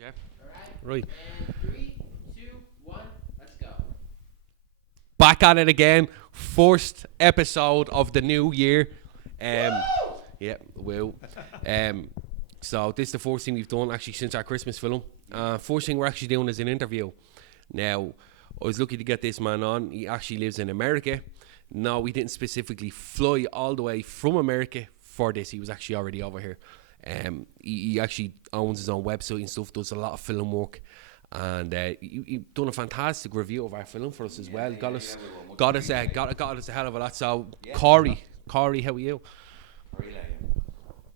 Jeff. Right. Right. And 3, 2, 1, let's go. Back at it again. First episode of the new year. Yeah, well. So this is the first thing we've done actually since our Christmas film. First thing we're actually doing is an interview. Now, I was lucky to get this man on. He actually lives in America. No, we didn't specifically fly all the way from America for this. He was actually already over here. He actually owns his own website and stuff, does a lot of film work. And he done a fantastic review of our film for us as well. Got us a hell of a lot. So, Corey, how are you?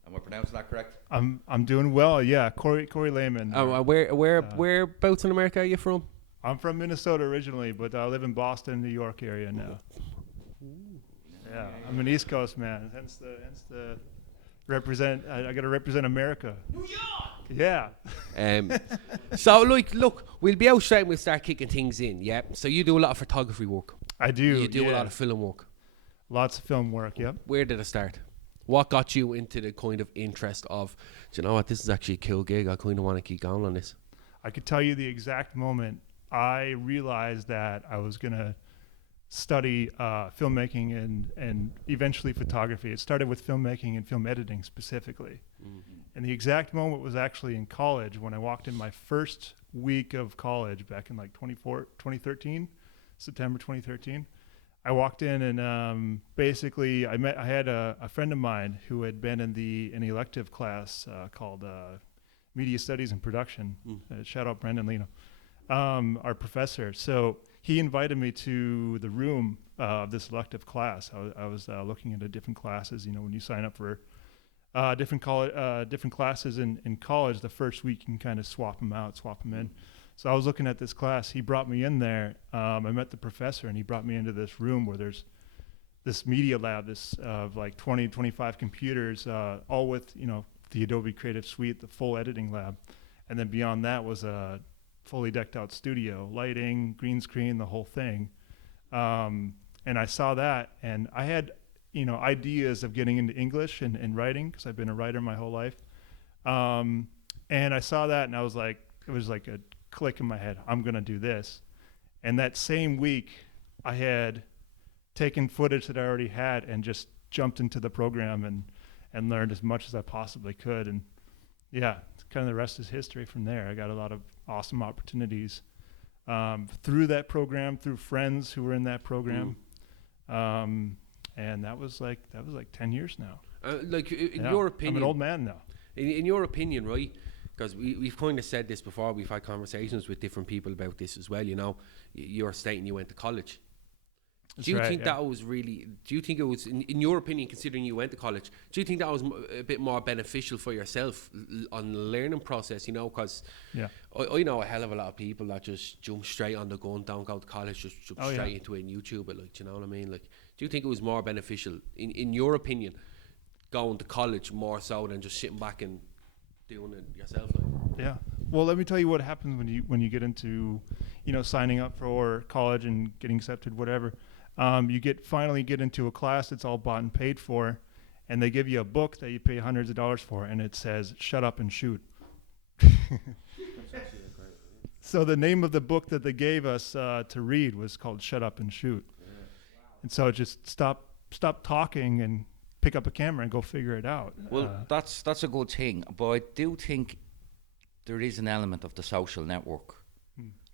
Am I pronouncing that correct? I'm doing well. Yeah, Corey Lehman. Whereabouts in America are you from? I'm from Minnesota originally, but I live in Boston, New York area now. Yeah, I'm an East Coast man. Hence the represent. I got to represent America. New York! Yeah. So look, we'll be out straight and we'll start kicking things in. Yeah. So you do a lot of photography work. I do. You do a lot of film work. Lots of film work. Yep. Where did it start? What got you into the kind of interest of, do you know what, this is actually a cool gig, I kind of want to keep going on this? I could tell you the exact moment I realized that I was going to study filmmaking and eventually photography. It started with filmmaking and film editing specifically. Mm-hmm. And the exact moment was actually in college when I walked in my first week of college back in like 2013, September 2013. I walked in and basically I had a friend of mine who had been in an elective class called Media Studies and Production. Shout out Brendan Leno, our professor. So he invited me to the room of this elective class. I was looking into different classes. You know, when you sign up for different classes in college, the first week you can kind of swap them in. So I was looking at this class. He brought me in there. I met the professor, and he brought me into this room where there's this media lab, of like 20, 25 computers, all with, you know, the Adobe Creative Suite, the full editing lab. And then beyond that was a fully decked out studio, lighting, green screen, the whole thing. And I saw that, and I had, you know, ideas of getting into English and writing, because I've been a writer my whole life. And I saw that, and I was like, it was like a click in my head, I'm going to do this. And that same week, I had taken footage that I already had and just jumped into the program and learned as much as I possibly could. And yeah, kind of the rest is history from there. I got a lot of awesome opportunities through that program, through friends who were in that program. And that was like 10 years now. Your opinion, I'm an old man now. In your opinion, right? Because we've kind of said this before, we've had conversations with different people about this as well, you know, you're stating you went to college. Do you think that was really, do you think it was, in your opinion, considering you went to college, do you think that was a bit more beneficial for yourself on the learning process, you know, because I know a hell of a lot of people that just jump straight on the gun, don't go to college, just jump straight into it and YouTube it, like, do you know what I mean? Like, do you think it was more beneficial, in your opinion, going to college more so than just sitting back and doing it yourself? Like? Yeah. Well, let me tell you what happens when you get into, you know, signing up for college and getting accepted, whatever. You finally get into a class that's all bought and paid for, and they give you a book that you pay hundreds of dollars for, and it says "Shut up and shoot." So the name of the book that they gave us to read was called "Shut Up and Shoot," and so just stop talking and pick up a camera and go figure it out. Well, that's a good thing, but I do think there is an element of the social network.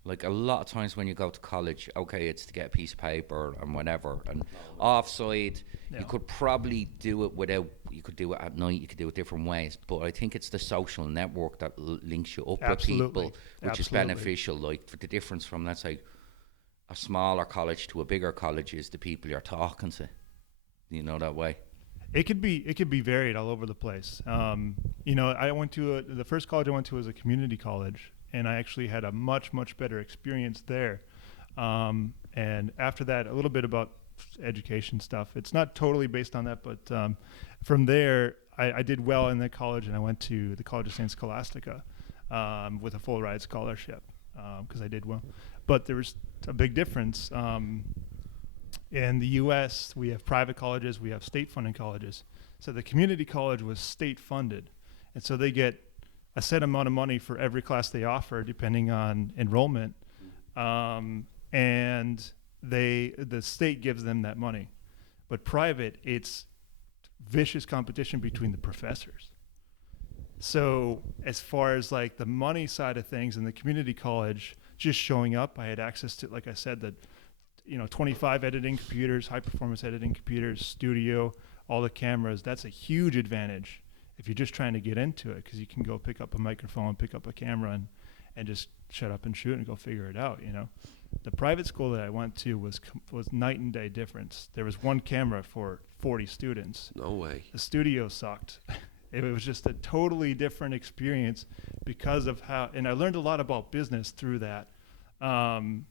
Like a lot of times when you go to college, okay, it's to get a piece of paper and whatever, and offside, you could probably do it you could do it at night, you could do it different ways, but I think it's the social network that links you up with people, which is beneficial. Like, for the difference from, let's say, a smaller college to a bigger college is the people you're talking to, you know, that way. It could be varied all over the place. You know, I went to the first college I went to was a community college, and I actually had a much better experience there. And after that, a little bit about education stuff. It's not totally based on that, but from there, I did well in that college, and I went to the College of St. Scholastica with a full ride scholarship because I did well. But there was a big difference. In the U.S., we have private colleges, we have state-funded colleges. So the community college was state-funded, and so they get a set amount of money for every class they offer, depending on enrollment, and the state gives them that money. But private, it's vicious competition between the professors. So as far as like the money side of things in the community college, just showing up, I had access to, like I said, the 25 editing computers, high performance editing computers, studio, all the cameras. That's a huge advantage if you're just trying to get into it, because you can go pick up a microphone, pick up a camera, and just shut up and shoot and go figure it out. The private school that I went to was night and day difference. There was one camera for 40 students. No way. The studio sucked. It was just a totally different experience because of how, and I learned a lot about business through that, and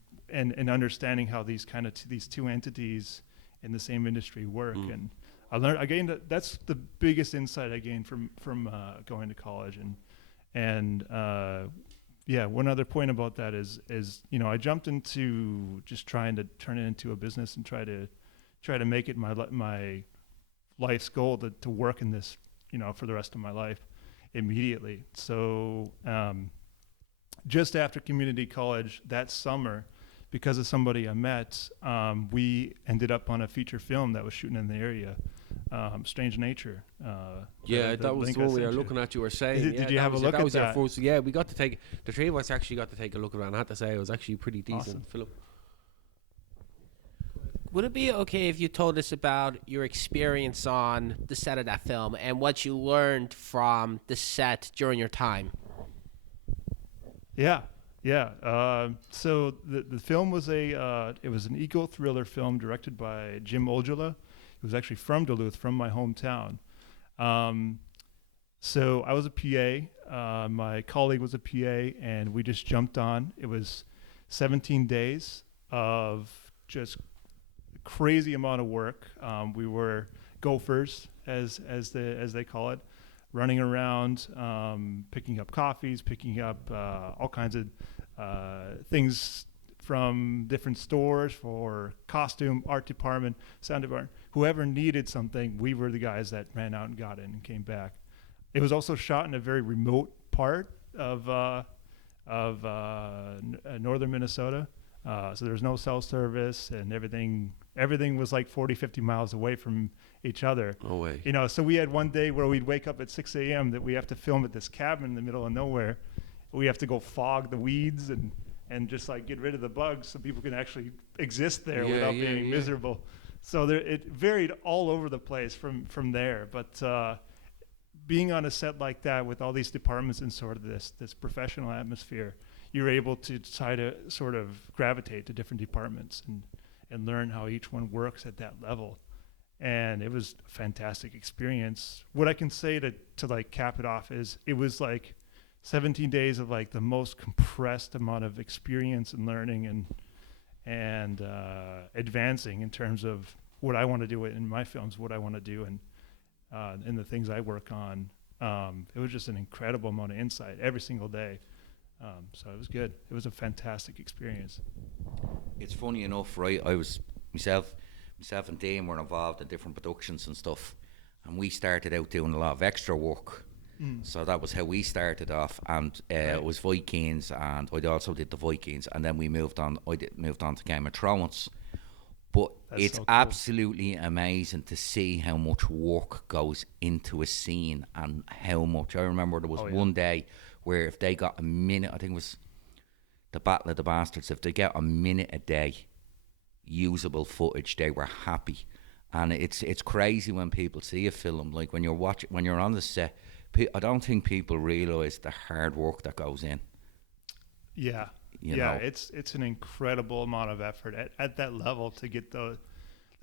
understanding how these these two entities in the same industry work. And I gained that's the biggest insight I gained from going to college. And one other point about that is I jumped into just trying to turn it into a business and try to make it my life's goal to work in this for the rest of my life immediately. So just after community college that summer, because of somebody I met, we ended up on a feature film that was shooting in the area, Strange Nature. That was the one we were looking at. You were saying. Did you have a look at that? First, yeah, we got to take, the three of us actually got to take a look around. I had to say it was actually pretty decent. Awesome. Philip. Would it be okay if you told us about your experience on the set of that film and what you learned from the set during your time? Yeah. So the film was it was an eco thriller film directed by Jim Oljula. He was actually from Duluth, from my hometown. So I was a PA. My colleague was a PA, and we just jumped on. It was 17 days of just crazy amount of work. We were gophers, as they call it, running around, picking up coffees, picking up all kinds of things from different stores for costume, art department, sound department. Whoever needed something, we were the guys that ran out and got it and came back. It was also shot in a very remote part of northern Minnesota. So there was no cell service, and everything was like 40, 50 miles away from each other. No way. So we had one day where we'd wake up at 6 a.m. that we have to film at this cabin in the middle of nowhere. We have to go fog the weeds and just like get rid of the bugs so people can actually exist there without being miserable. So it varied all over the place from there. But being on a set like that with all these departments and sort of this professional atmosphere, you're able to try to sort of gravitate to different departments and learn how each one works at that level. And it was a fantastic experience. What I can say to like cap it off is it was like 17 days of like the most compressed amount of experience and learning and advancing in terms of what I want to do in my films, what I want to do and the things I work on. It was just an incredible amount of insight every single day. So it was good. It was a fantastic experience. It's funny enough, right? I was myself and Dane were involved in different productions and stuff, and we started out doing a lot of extra work. So that was how we started off, and it was Vikings, and I also did the Vikings, and then we moved on. Moved on to Game of Thrones. But it's so cool. Absolutely amazing to see how much work goes into a scene, and how much. I remember there was one day where if they got a minute, I think it was the Battle of the Bastards, if they get a minute a day usable footage, they were happy. And it's crazy when people see a film, like when you're on the set. I don't think people realise the hard work that goes in. Yeah. You know? It's an incredible amount of effort at that level to get the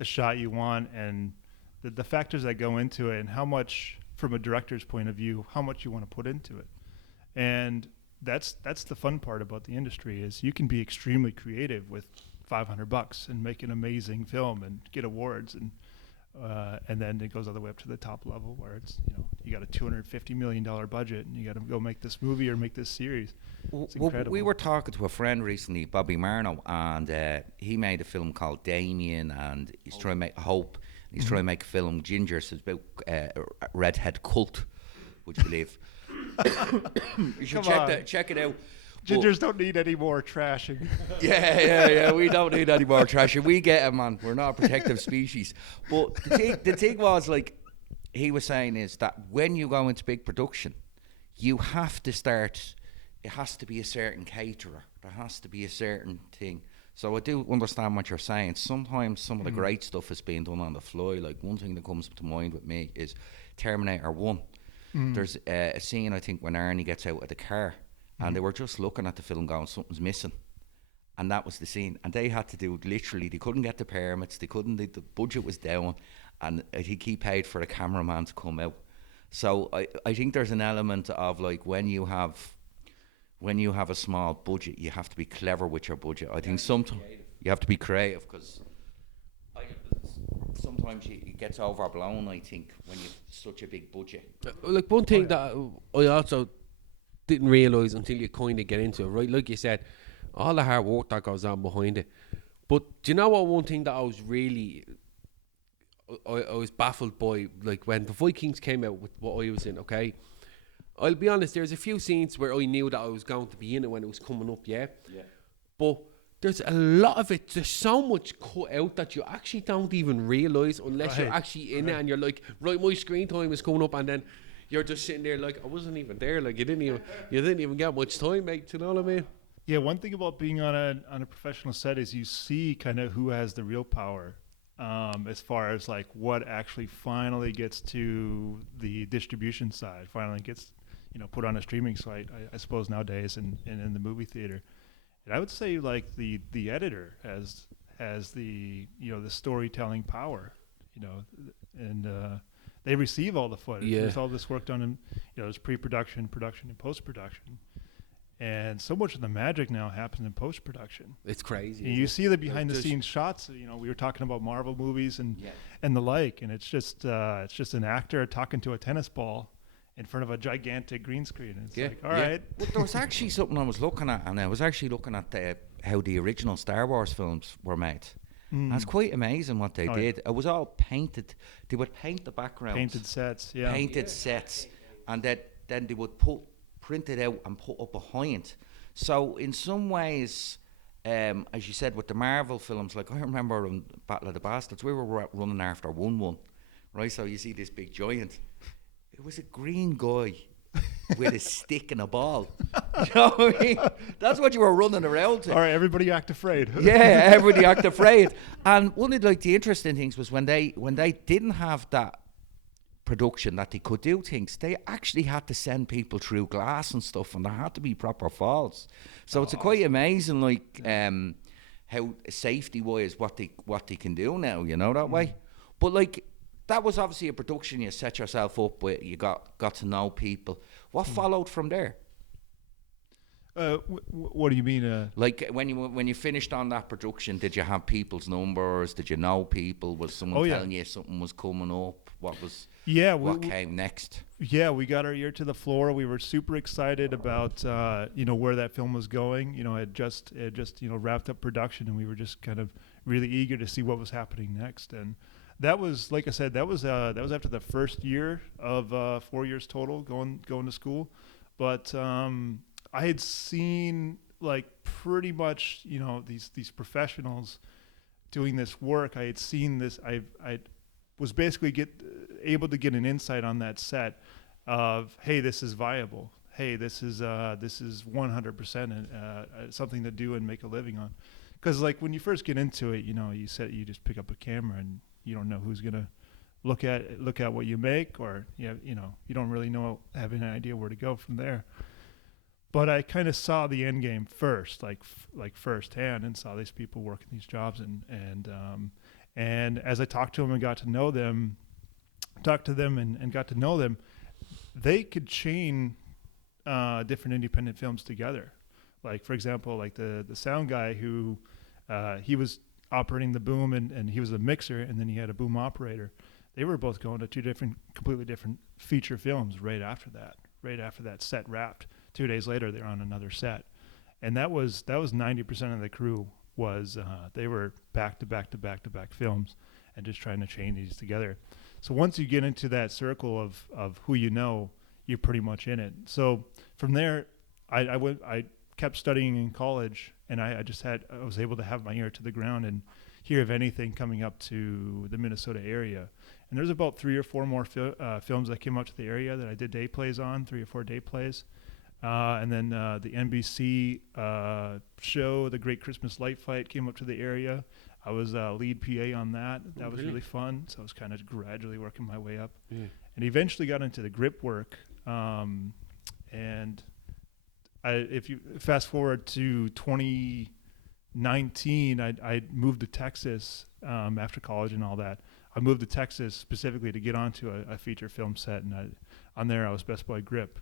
shot you want, and the factors that go into it, and how much, from a director's point of view, how much you want to put into it. And that's the fun part about the industry, is you can be extremely creative with $500 and make an amazing film and get awards, and then it goes all the way up to the top level where it's you got a $250 million budget and you got to go make this movie or make this series. It's incredible. We were talking to a friend recently, Bobby Marno, and he made a film called Damien, and he's trying to make Hope. And he's trying to make a film Ginger, so it's about a redhead cult, would you believe? You should Come on. check it out. Gingers don't need any more trashing. Yeah. We don't need any more trash. We get it, man. We're not a protective species. But the thing was, like he was saying, is that when you go into big production, you have to start. It has to be a certain caterer. There has to be a certain thing. So I do understand what you're saying. Sometimes some of the great stuff is being done on the fly. Like one thing that comes to mind with me is Terminator 1. There's a scene, I think, when Arnie gets out of the car and they were just looking at the film going, something's missing. And that was the scene. And they had to do, literally, they couldn't get the permits, the budget was down, and I think he paid for a cameraman to come out. So I think there's an element of, like, when you have a small budget, you have to be clever with your budget. I think sometimes you have to be creative, because sometimes it gets overblown, I think, when you've such a big budget. Like one thing that I also didn't realise until you kind of get into it, right? Like you said, all the hard work that goes on behind it. But do you know what? One thing that I was really, I was baffled by, like when the Vikings came out with what I was in. Okay, I'll be honest. There's a few scenes where I knew that I was going to be in it when it was coming up. Yeah. But there's a lot of it. There's so much cut out that you actually don't even realise unless you're actually in it and you're like, right, my screen time is coming up, and then you're just sitting there like, I wasn't even there. Like you didn't even get much time, mate. You know what I mean? Yeah, one thing about being on a professional set is you see kind of who has the real power, as far as like what actually finally gets to the distribution side, finally gets put on a streaming site. I suppose nowadays and in the movie theater. And I would say like the editor has the the storytelling power, and they receive all the footage. Yeah. There's all this work done in there's pre-production, production, and post-production. And so much of the magic now happens in post-production. It's crazy. And you see the behind-the-scenes shots. We were talking about Marvel movies and the like, and it's just an actor talking to a tennis ball in front of a gigantic green screen. And it's like, all right. Well, there was actually something I was looking at, and I was actually looking at how the original Star Wars films were made. And it's quite amazing what they did. It was all painted. They would paint the backgrounds. Painted sets, yeah. Painted sets, and then they would print it out and put up behind. So in some ways, as you said, with the Marvel films, like I remember in Battle of the Bastards, we were running after 1-1, right? So you see this big giant. It was a green guy with a stick and a ball. You know what I mean? That's what you were running around to. All right, everybody act afraid. Yeah, everybody act afraid. And one of the interesting things was when they didn't have that production that they could do things, they actually had to send people through glass and stuff, and there had to be proper falls. So it's quite amazing, like how safety wise what they can do now, that way. But like that was obviously a production you set yourself up with. You got to know people. What followed from there? What do you mean? Like when you finished on that production, did you have people's numbers? Did you know people? Was someone telling you something was coming up? What came next? Yeah, we got our ear to the floor. We were super excited about where that film was going. It had just wrapped up production, and we were just kind of really eager to see what was happening next. And that was, like I said, that was after the first year of 4 years total going to school. But I had seen like pretty much these professionals doing this work. I had seen this. I was basically able to get an insight on that set of, hey, this is viable. Hey, this is 100% something to do and make a living on. Because like when you first get into it, you just pick up a camera and you don't know who's gonna look at what you make, or you don't really have any idea where to go from there. But I kind of saw the end game first, like firsthand, and saw these people working these jobs, and as I talked to them and got to know them, and got to know them, they could chain different independent films together. Like for example, like the sound guy who he was operating the boom, and he was a mixer, and then he had a boom operator. They were both going to two completely different feature films right after that set wrapped. 2 days later, they're on another set, and that was 90% of the crew was they were back to back films, and just trying to chain these together. So once you get into that circle of who you're pretty much in it. So from there, I kept studying in college, and I was able to have my ear to the ground and hear of anything coming up to the Minnesota area. And there's about 3 or 4 more films that came up to the area that I did day plays on, 3 or 4 day plays. And then the NBC show, The Great Christmas Light Fight, came up to the area. I was lead PA on that. That was really fun. So I was kind of gradually working my way up. And eventually got into the grip work. And if you fast forward to 2019, I moved to Texas after college and all that. I moved to Texas specifically to get onto a feature film set, and on there I was best boy grip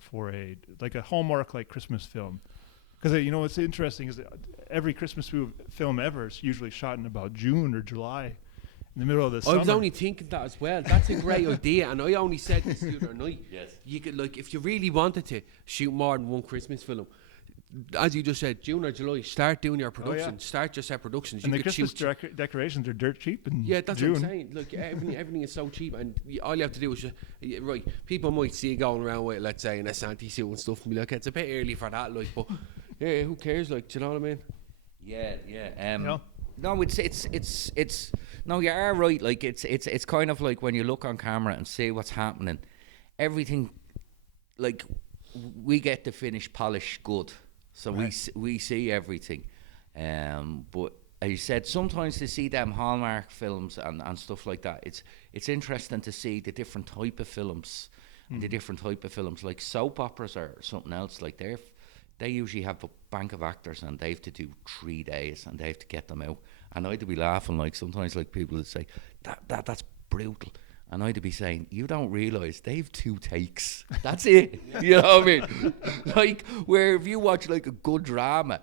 for a Hallmark Christmas film. Because what's interesting is that every Christmas film ever is usually shot in about June or July, in the middle of the summer. I was only thinking that as well. That's a great idea, and I only said this the other night. Yes. You could, if you really wanted to shoot more than one Christmas film, as you just said, June or July, start doing your production. Start your set productions. And you the could Christmas decorations are dirt cheap in that's June. what I'm saying. Look, everything is so cheap, and all you have to do is right. People might see you going around with, let's say, in a Santi suit and stuff, and be like, it's a bit early for that, but yeah, who cares? Do you know what I mean? Yeah. No, it's no, you are right. It's kind of like when you look on camera and see what's happening. Everything, we get the finished polish good, so right. we see everything. But as you said, sometimes to see them Hallmark films and stuff like that, it's interesting to see the different type of films. And the different type of films, like soap operas or something else, they usually have a bank of actors and they have to do 3 days and they have to get them out. And I'd be laughing, sometimes people would say, that's brutal. And I'd be saying, you don't realise they've 2 takes. That's it. You know what I mean? Where if you watch a good drama,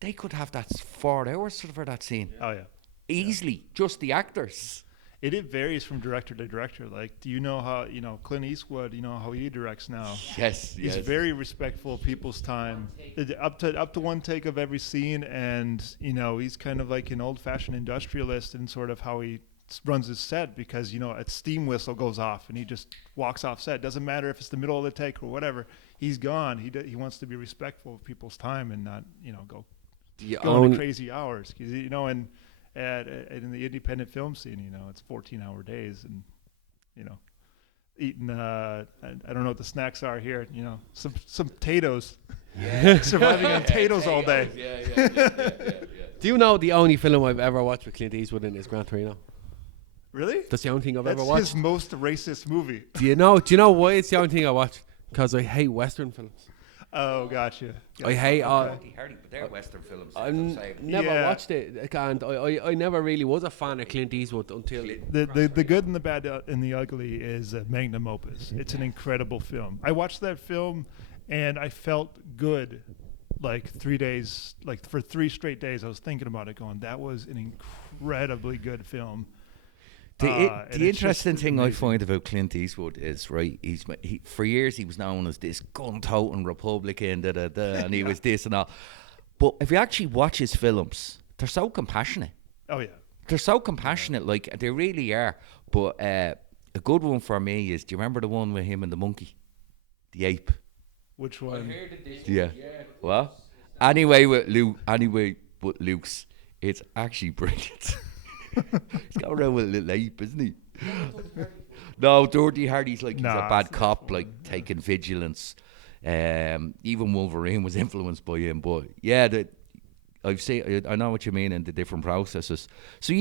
they could have that 4 hours for that scene. Oh yeah. Easily, just the actors. It varies from director to director. Do you know how, Clint Eastwood, how he directs now? Yes. He's very respectful of people's time. Up to 1 take of every scene, and, he's kind of like an old-fashioned industrialist in sort of how he runs his set, because, a steam whistle goes off and he just walks off set. Doesn't matter if it's the middle of the take or whatever. He's gone. He wants to be respectful of people's time and not, go into crazy hours. 'Cause, in the independent film scene, it's 14-hour days, and eating I don't know what the snacks are here, some potatoes. Yeah. Surviving on potatoes all day. Yeah. Do you know the only film I've ever watched with Clint Eastwood in is Gran Torino? Really? That's the only thing I've That's ever watched. his most racist movie. Do you know why it's the only thing I watch? Because I hate Western films. Oh, gotcha. I hate Hardy, but they're Western films. I never watched it, and I never really was a fan of Clint Eastwood until the good and the bad and the ugly is magnum opus. It's an incredible film. I watched that film and I felt good 3 days, for 3 straight days. I was thinking about it, going, that was an incredibly good film. The interesting thing I find about Clint Eastwood is, he for years he was known as this gun-toting Republican, and he was this and that. But if you actually watch his films, they're so compassionate. Oh, yeah. They're so compassionate, they really are. But a good one for me is, do you remember the one with him and the monkey? The ape. Which one? Yeah. What? Anyway with Luke's, it's actually brilliant. He's got around with a little ape, isn't he? No, Dirty Hardy's he's a bad cop, taking vigilance. Even Wolverine was influenced by him, but yeah, I know what you mean in the different processes. So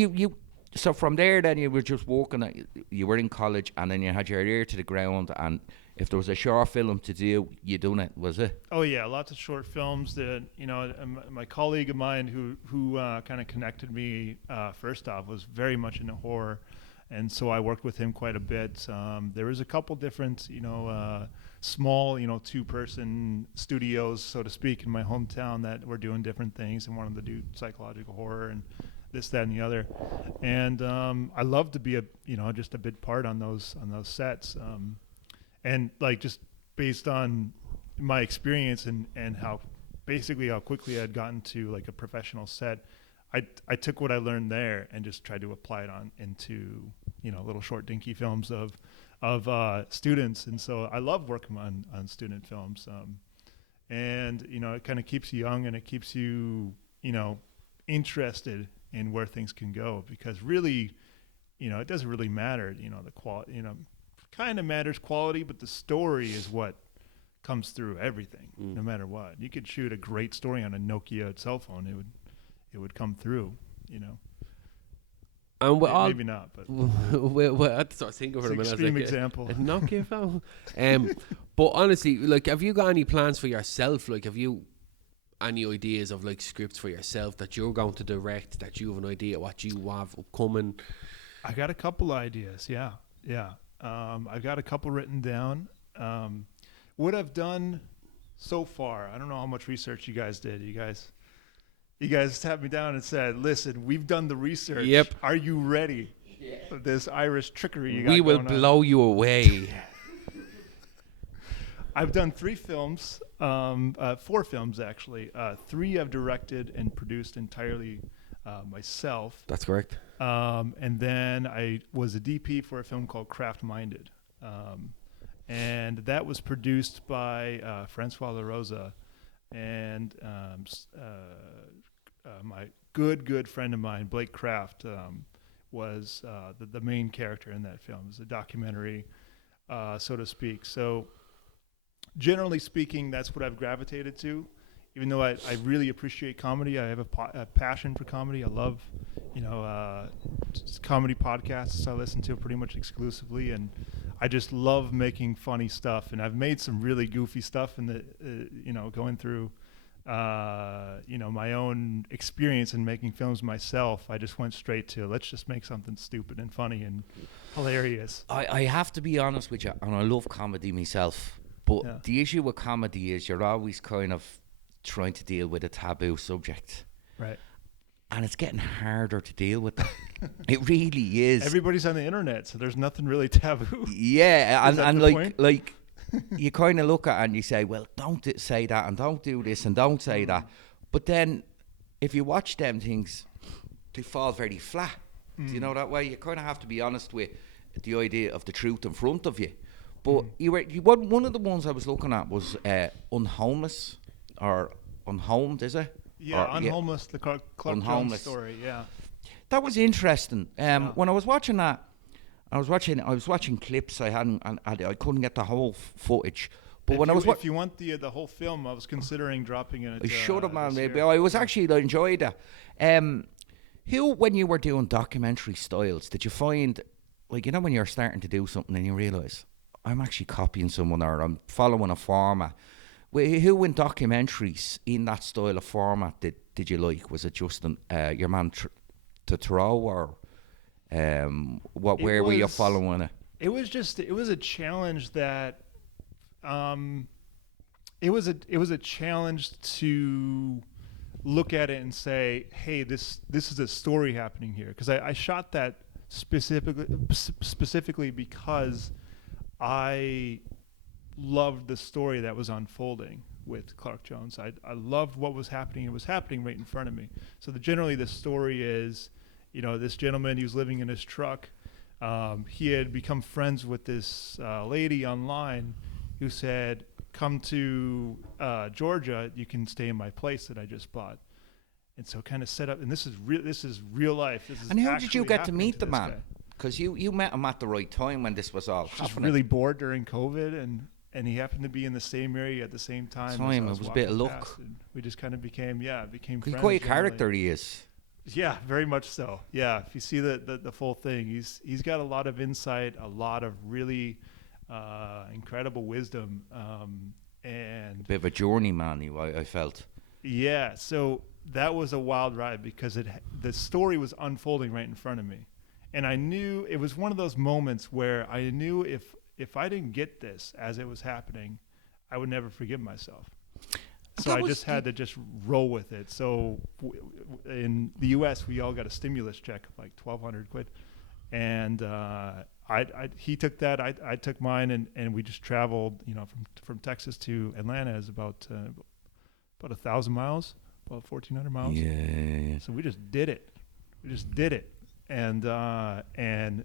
so from there, then you were just working. You were in college, and then you had your ear to the ground. And if there was a short film to do, you done it, was it? Oh yeah, lots of short films. That my colleague of mine who kind of connected me first off was very much into horror, and so I worked with him quite a bit. There was a couple different small 2-person studios, so to speak, in my hometown that were doing different things and wanted to do psychological horror and this, that, and the other. And I love to be just a bit part on those sets. And just based on my experience and how quickly I'd gotten to a professional set, I took what I learned there and just tried to apply it into little short dinky films of students, and so I love working on student films. And it kind of keeps you young, and it keeps you interested in where things can go, because really, it doesn't really matter. The quality. Kind of matters quality, but the story is what comes through everything, no matter what. You could shoot a great story on a Nokia cell phone; it would come through. And we're all Maybe not, but I had to start thinking for a minute. extreme example. A Nokia phone. But honestly, like, have you got any plans for yourself? Like, have you any ideas of like scripts for yourself that you're going to direct? That you have an idea what you have upcoming? I got a couple ideas. Yeah. I've got a couple written down. What I've done so far, I don't know how much research you guys did. You guys sat me down and said, "Listen, we've done the research. Yep. Are you ready for this Irish trickery you got We will going on?" blow you away. I've done 3 films, 4 films actually. 3 I've directed and produced entirely myself. That's correct. And then I was a DP for a film called Craft Minded. And that was produced by Francois LaRosa and my good friend of mine, Blake Kraft, was the main character in that film. It was a documentary, so to speak. So generally speaking, that's what I've gravitated to. Even though I really appreciate comedy, I have a passion for comedy. I love, comedy podcasts I listen to pretty much exclusively, and I just love making funny stuff. And I've made some really goofy stuff in the, going through, my own experience in making films myself. I just went straight to, let's just make something stupid and funny and hilarious. I have to be honest with you, and I love comedy myself, but the issue with comedy is you're always kind of trying to deal with a taboo subject. Right. And it's getting harder to deal with that. It really is. Everybody's on the internet, so there's nothing really taboo. Yeah, Is that and the like point? you kind of look at it and you say, well, don't say that, and don't do this, and don't say that. But then if you watch them things, they fall very flat. Do you know that way? You kind of have to be honest with the idea of the truth in front of you. But one of the ones I was looking at was Unhomeless, or Unhomed, is it? Yeah, Or, Unhomeless, the Clark Jones Unhomeless. story. Yeah. That was interesting. When I was watching that, I was watching clips. I couldn't get the whole footage. But If you want the whole film, I was considering dropping it. I should have, man. this Maybe year. I was actually I enjoyed that. Who, when you were doing documentary styles, did you find, like, when you're starting to do something and you realise I'm actually copying someone or I'm following a format? Who in documentaries in that style of format did you like? Was it just your man Totoro, or where were you following it? It was a challenge that it was a challenge to look at it and say, hey, this is a story happening here, because I shot that specifically because I loved the story that was unfolding with Clark Jones. I loved what was happening. It was happening right in front of me. So generally the story is, this gentleman, he was living in his truck. He had become friends with this lady online who said, come to Georgia, you can stay in my place that I just bought. And so kind of set up, and this is real life. This is And how did you actually get to happening meet the this man? guy. Because you met him at the right time when this was all Just happening. really bored during COVID, and he happened to be in the same area at the same time. as I It was a bit of walking luck. past, and we just kind of became He's friends. quite a generally. character, he is. Yeah, very much so. Yeah, if you see the full thing, he's got a lot of insight, a lot of really incredible wisdom, and A bit of a journeyman, I felt. yeah. So that was a wild ride because the story was unfolding right in front of me, and I knew it was one of those moments where I knew if I didn't get this as it was happening, I would never forgive myself. So I just had to just roll with it. So in the U.S., we all got a stimulus check of like $1,200, and he took that, I took mine, and we just traveled. From Texas to Atlanta is about 1,000 miles, about 1,400 miles. Yeah. So we just did it. And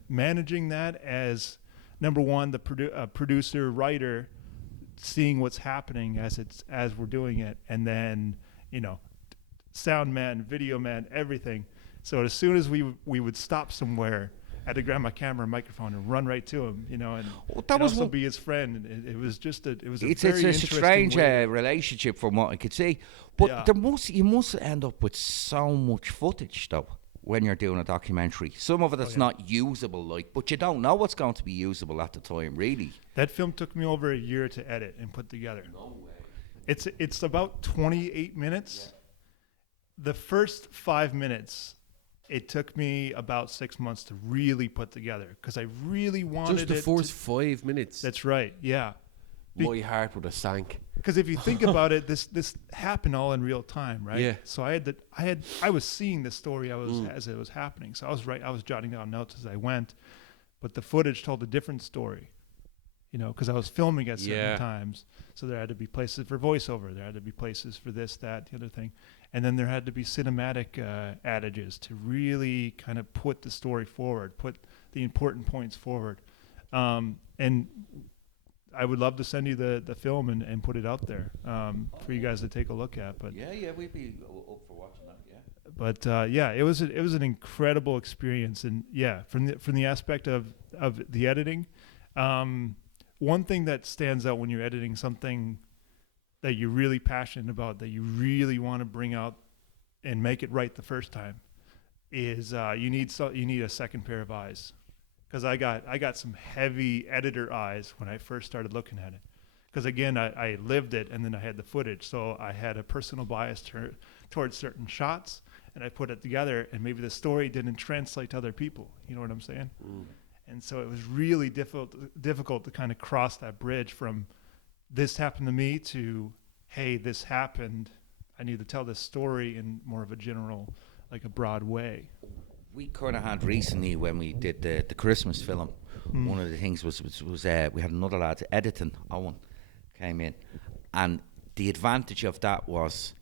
managing that as number one, the producer, writer, seeing what's happening as we're doing it, and then sound man, video man, everything. So as soon as we would stop somewhere, I had to grab my camera and microphone and run right to him, and that was also what- be his friend. And it was just a very It's a interesting strange way. relationship from what I could see. But Yeah. you must end up with so much footage though when you're doing a documentary. Some of it is not usable, but you don't know what's going to be usable at the time, really. That film took me over a year to edit and put together. No way. It's about 28 minutes. Yeah. The first 5 minutes, it took me about 6 months to really put together because I really wanted Just the first 5 minutes. That's right. Yeah. My heart would have sank. Because if you think about it, this happened all in real time, right? Yeah. So I was seeing the story as it was happening. So I was jotting down notes as I went, but the footage told a different story. Because I was filming at certain times, so there had to be places for voiceover, there had to be places for this, that, the other thing, and then there had to be cinematic adages to really kind of put the story forward, put the important points forward, and I would love to send you the film and put it out there for you guys to take a look at. But yeah, we'd be up for watching that. Yeah. But it was an incredible experience, and from the aspect of the editing, one thing that stands out when you're editing something that you're really passionate about, that you really want to bring out and make it right the first time, is you need a second pair of eyes. Because I got some heavy editor eyes when I first started looking at it. Because again, I lived it, and then I had the footage, so I had a personal bias towards certain shots, and I put it together, and maybe the story didn't translate to other people. You know what I'm saying? Mm. And so it was really difficult to kind of cross that bridge from this happened to me to, hey, this happened. I need to tell this story in more of a general, like a broad way. We kind of had recently when we did the Christmas film. One of the things was we had another lad editing, Owen, came in, and the advantage of that was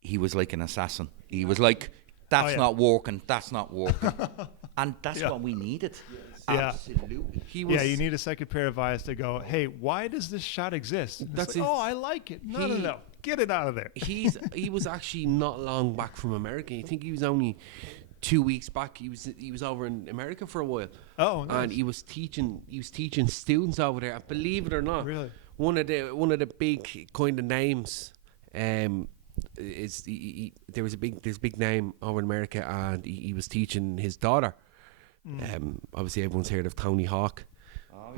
he was like an assassin. He was like, that's not working, and that's what we needed. Yes. Absolutely. You need a second pair of eyes to go, hey, why does this shot exist? That's like, I like it. No. Get it out of there. He was actually not long back from America. I think he was only 2 weeks back. He was over in America for a while. Oh, nice. And he was teaching students over there. And believe it or not, really, one of the big kind of names there's a big name over in America, and he was teaching his daughter. Obviously everyone's heard of Tony Hawk.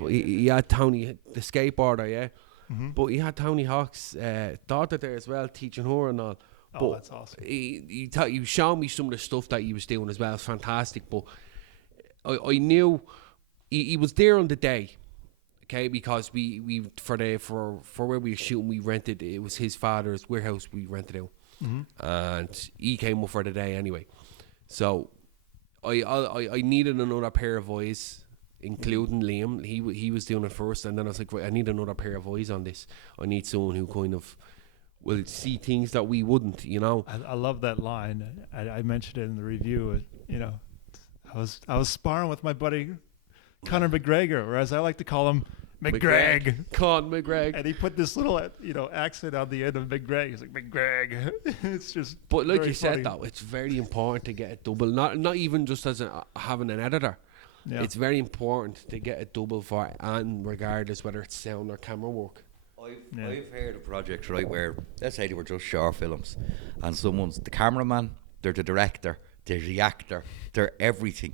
He had Tony, the skateboarder, yeah. Mm-hmm. But he had Tony Hawk's daughter there as well, teaching her and all. Oh, that's awesome. He showed me some of the stuff that he was doing as well. It's fantastic. But I knew he was there on the day, okay, because we for where we were shooting, we rented, it was his father's warehouse we rented out. Mm-hmm. And he came up for the day anyway. So I needed another pair of eyes, including Liam. He was doing it first, and then I was like, right, I need another pair of eyes on this. I need someone who kind of will see things that we wouldn't, I love that line. I mentioned it in the review. I was sparring with my buddy Conor McGregor, or as I like to call him, McGreg. Con McGreg. And he put this little accent on the end of McGreg. He's like, McGreg. It's just. But like you funny. said, though, it's very important to get a double. Not even just as having an editor. Yeah. It's very important to get a double for, and regardless whether it's sound or camera work. I've heard of projects, right, where let's say they were just short films, and someone's the cameraman, they're the director, they're the actor, they're everything,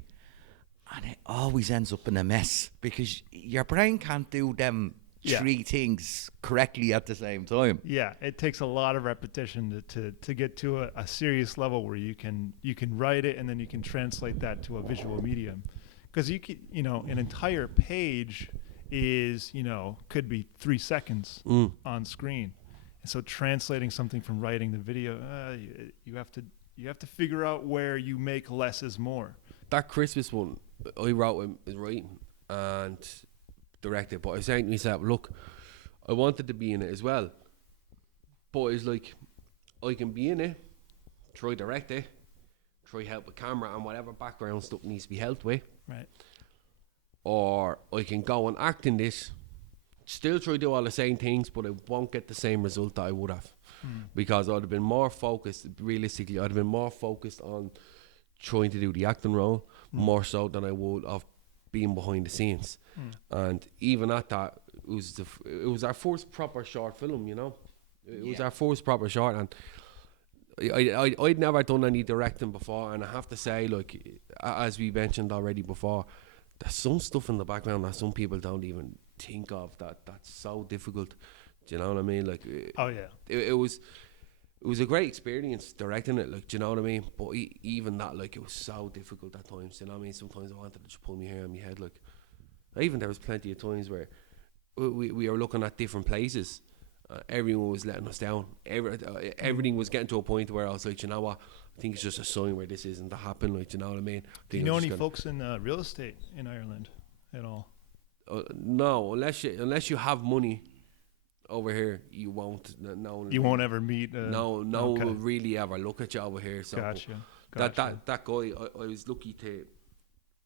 and it always ends up in a mess because your brain can't do them three things correctly at the same time. Yeah, it takes a lot of repetition to get to a serious level where you can write it and then you can translate that to a visual medium, because you can, an entire page is, could be 3 seconds on screen. And so translating something from writing the video, you have to figure out where you make less is more. That Christmas one, I wrote and writing and directed, but I was saying to myself, look, I wanted to be in it as well. But it's like, I can be in it, try direct it, try help with camera and whatever background stuff needs to be helped with. Right. or I can go and act in this, still try to do all the same things, but I won't get the same result that I would have. Because I'd have been more focused, realistically, I'd have been more focused on trying to do the acting role more so than I would of being behind the scenes. And even at that, it was our first proper short film, you know. It was our first proper short, and I'd never done any directing before, and I have to say, like, as we mentioned already before, there's some stuff in the background that some people don't even think of that's so difficult. Do you know what I mean? Like, Oh yeah. it was a great experience directing it, like, do you know what I mean? But even that, like, it was so difficult at times, you know what I mean? Sometimes I wanted to just pull my hair on my head, like, even there was plenty of times where we were looking at different places, everyone was letting us down, everything was getting to a point where I was like, you know what, I think it's just a sign where this isn't to happen, like, do you know what I mean? Do you know any folks in real estate in Ireland at all? No, unless you have money over here, you won't. You won't ever meet. No one will really ever look at you over here. So Gotcha. that guy, I was lucky to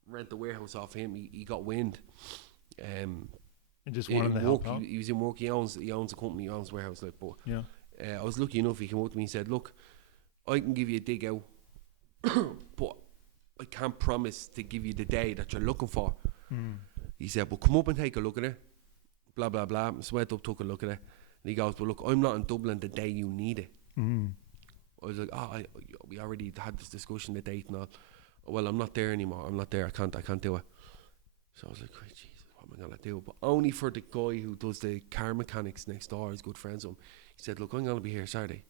rent the warehouse off him. He got wind. And just wanted to help out. He was in work. He owns a company. He owns a warehouse. Like, but Yeah. I was lucky enough. He came up to me and said, "Look, I can give you a dig out, but I can't promise to give you the day that you're looking for." He said, "But come up and take a look at it." Blah blah blah. So I went up, took a look at it, and he goes, "But look, I'm not in Dublin the day you need it." I was like, we already had this discussion, the date and all. Well, I'm not there anymore. I'm not there. I can't do it. So I was like, "Great, Jesus, what am I gonna do?" But only for the guy who does the car mechanics next door, is good friends with him. He said, "Look, I'm gonna be here Saturday."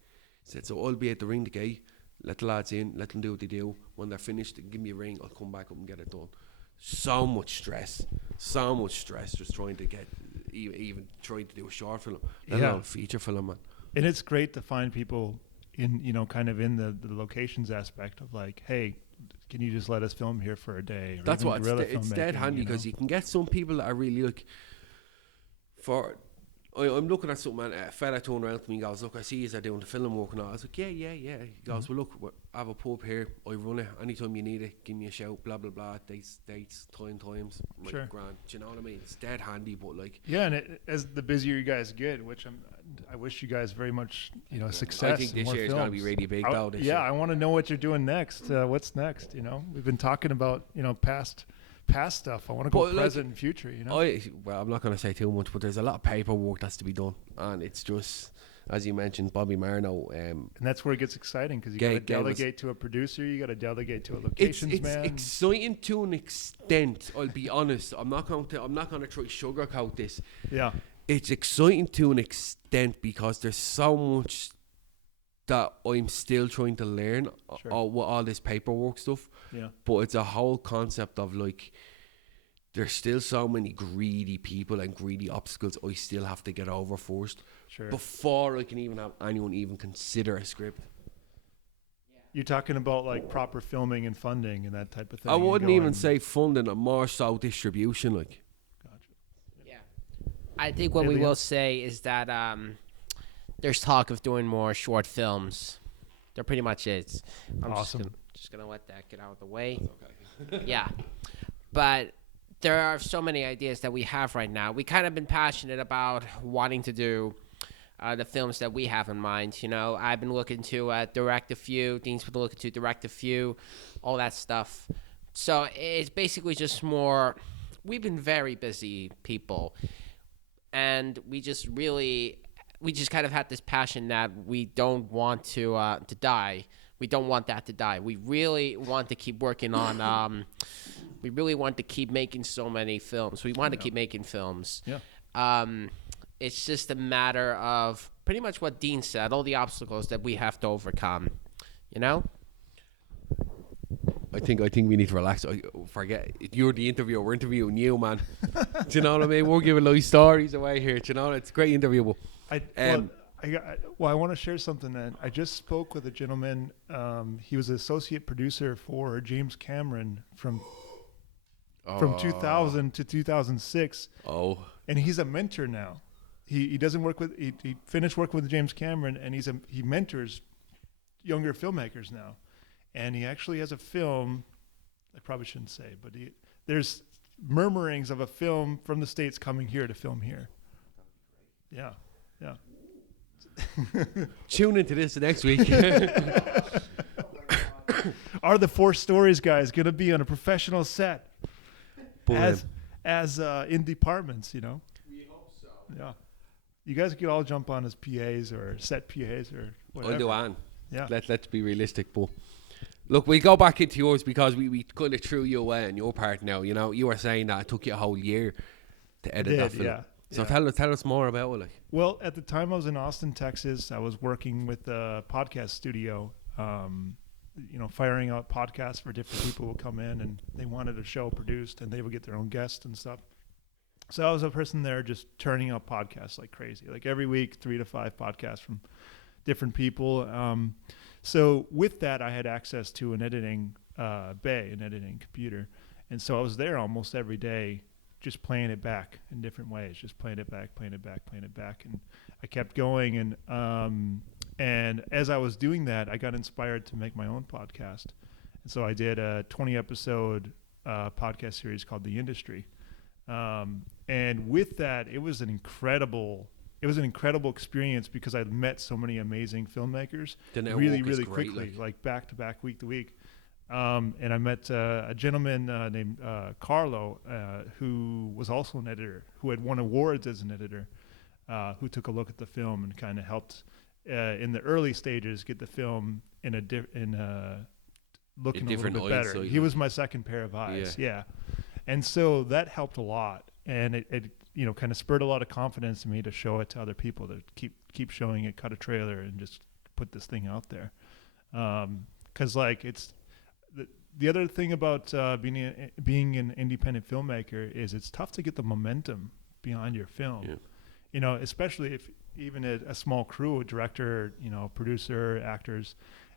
He said, "So I'll be at the ring the gate, let the lads in, let them do what they do. When they're finished, give me a ring. I'll come back up and get it done." So much stress just trying to get, even trying to do a short film, let alone a feature film, man. And it's great to find people in, kind of in the locations aspect of like, hey, can you just let us film here for a day? Or That's even what it's dead handy, because you can get some people that are really like, I'm looking at something, and a fella turned around to me and goes, "Look, I see you are doing the film work now." I was like, yeah. He goes, "Well, look, I have a pub here, I run it, anytime you need it, give me a shout, blah blah blah, dates, times, like, Sure. grand." Do you know what I mean? It's dead handy, but like, Yeah, and as the busier you guys get, which I wish you guys very much, success. I think and this more year is going to be films. really big, though. This year. I want to know what you're doing next. What's next? We've been talking about past stuff. I want to go present and future. Well, I'm not going to say too much, but there's a lot of paperwork that's to be done, and it's just, as you mentioned, Bobby Marno. And that's where it gets exciting, because you got to delegate to a producer, you got to delegate to a locations man. It's exciting to an extent. I'll be honest. I'm not going to try to sugarcoat this. Yeah. It's exciting to an extent because there's so much that I'm still trying to learn, Sure. all this paperwork stuff. Yeah. But it's a whole concept of like, there's still so many greedy people and greedy obstacles I still have to get over first, Sure. before I can even have anyone even consider a script. You're talking about like proper filming and funding and that type of thing. I wouldn't even say funding, more so distribution. Like, Gotcha. Yeah. I think what we Anything will else? say is that there's talk of doing more short films. There pretty much is. I'm Awesome. just gonna let that get out of the way. Yeah. But there are so many ideas that we have right now. We kind of been passionate about wanting to do the films that we have in mind. I've been looking to direct a few. Dean's been looking to direct a few. All that stuff. So it's basically just more. We've been very busy people, and we just kind of had this passion that we don't want to die. We don't want that to die. We really want to keep working on. We really want to keep making so many films. We want to keep making films. Yeah. It's just a matter of pretty much what Dean said. All the obstacles that we have to overcome. I think we need to relax. Forget you're the interviewer. We're interviewing you, man. Do you know what I mean? We're giving life stories away here. Do you know, it's a great interview. But I want to share something. That I just spoke with a gentleman. He was an associate producer for James Cameron from 2000 to 2006. Oh, and he's a mentor now. He doesn't work with he finished working with James Cameron, and he mentors younger filmmakers now. And he actually has a film. I probably shouldn't say, but there's murmurings of a film from the States coming here to film here. Yeah, yeah. Tune into this next week. Are the 4 Stories guys going to be on a professional set But, as in departments, you know? We hope so. Yeah. You guys could all jump on as PAs or set PAs or whatever. I'll do on. Yeah. Let's be realistic, but look, we go back into yours because we kind of threw you away on your part now. You know, you were saying that it took you a whole year to edit that film. Yeah. So yeah. tell us more about it. Like, Well, at the time I was in Austin, Texas, I was working with a podcast studio, firing out podcasts for different people who come in, and they wanted a show produced, and they would get their own guests and stuff. So I was a person there just turning out podcasts like crazy. Like every week, 3 to 5 podcasts from different people. So with that, I had access to an editing bay, an editing computer. And so I was there almost every day just playing it back in different ways, just playing it back. And I kept going. And as I was doing that, I got inspired to make my own podcast. And so I did a 20-episode podcast series called The Industry. And with that, it was an incredible experience because I met so many amazing filmmakers really quickly, like back to back, week to week. And I met a gentleman named Carlo, who was also an editor, who had won awards as an editor, who took a look at the film and kind of helped in the early stages get the film looking a little bit better. So he was my second pair of eyes, yeah. And so that helped a lot, and it kind of spurred a lot of confidence in me to show it to other people, to keep showing it, cut a trailer, and just put this thing out there. Because like it's the other thing about being an independent filmmaker is it's tough to get the momentum behind your film. Yeah. You know, especially if even a small crew, a director, producer, actors,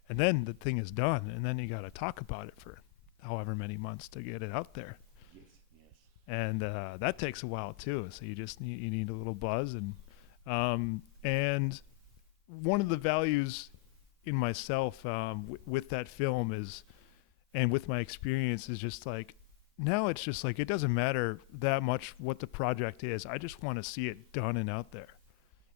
and then the thing is done, and then you got to talk about it for however many months to get it out there. Yes. And that takes a while too. So you need a little buzz, and one of the values in myself with that film is, and with my experience, is just like, now it's just like, it doesn't matter that much what the project is. I just want to see it done and out there.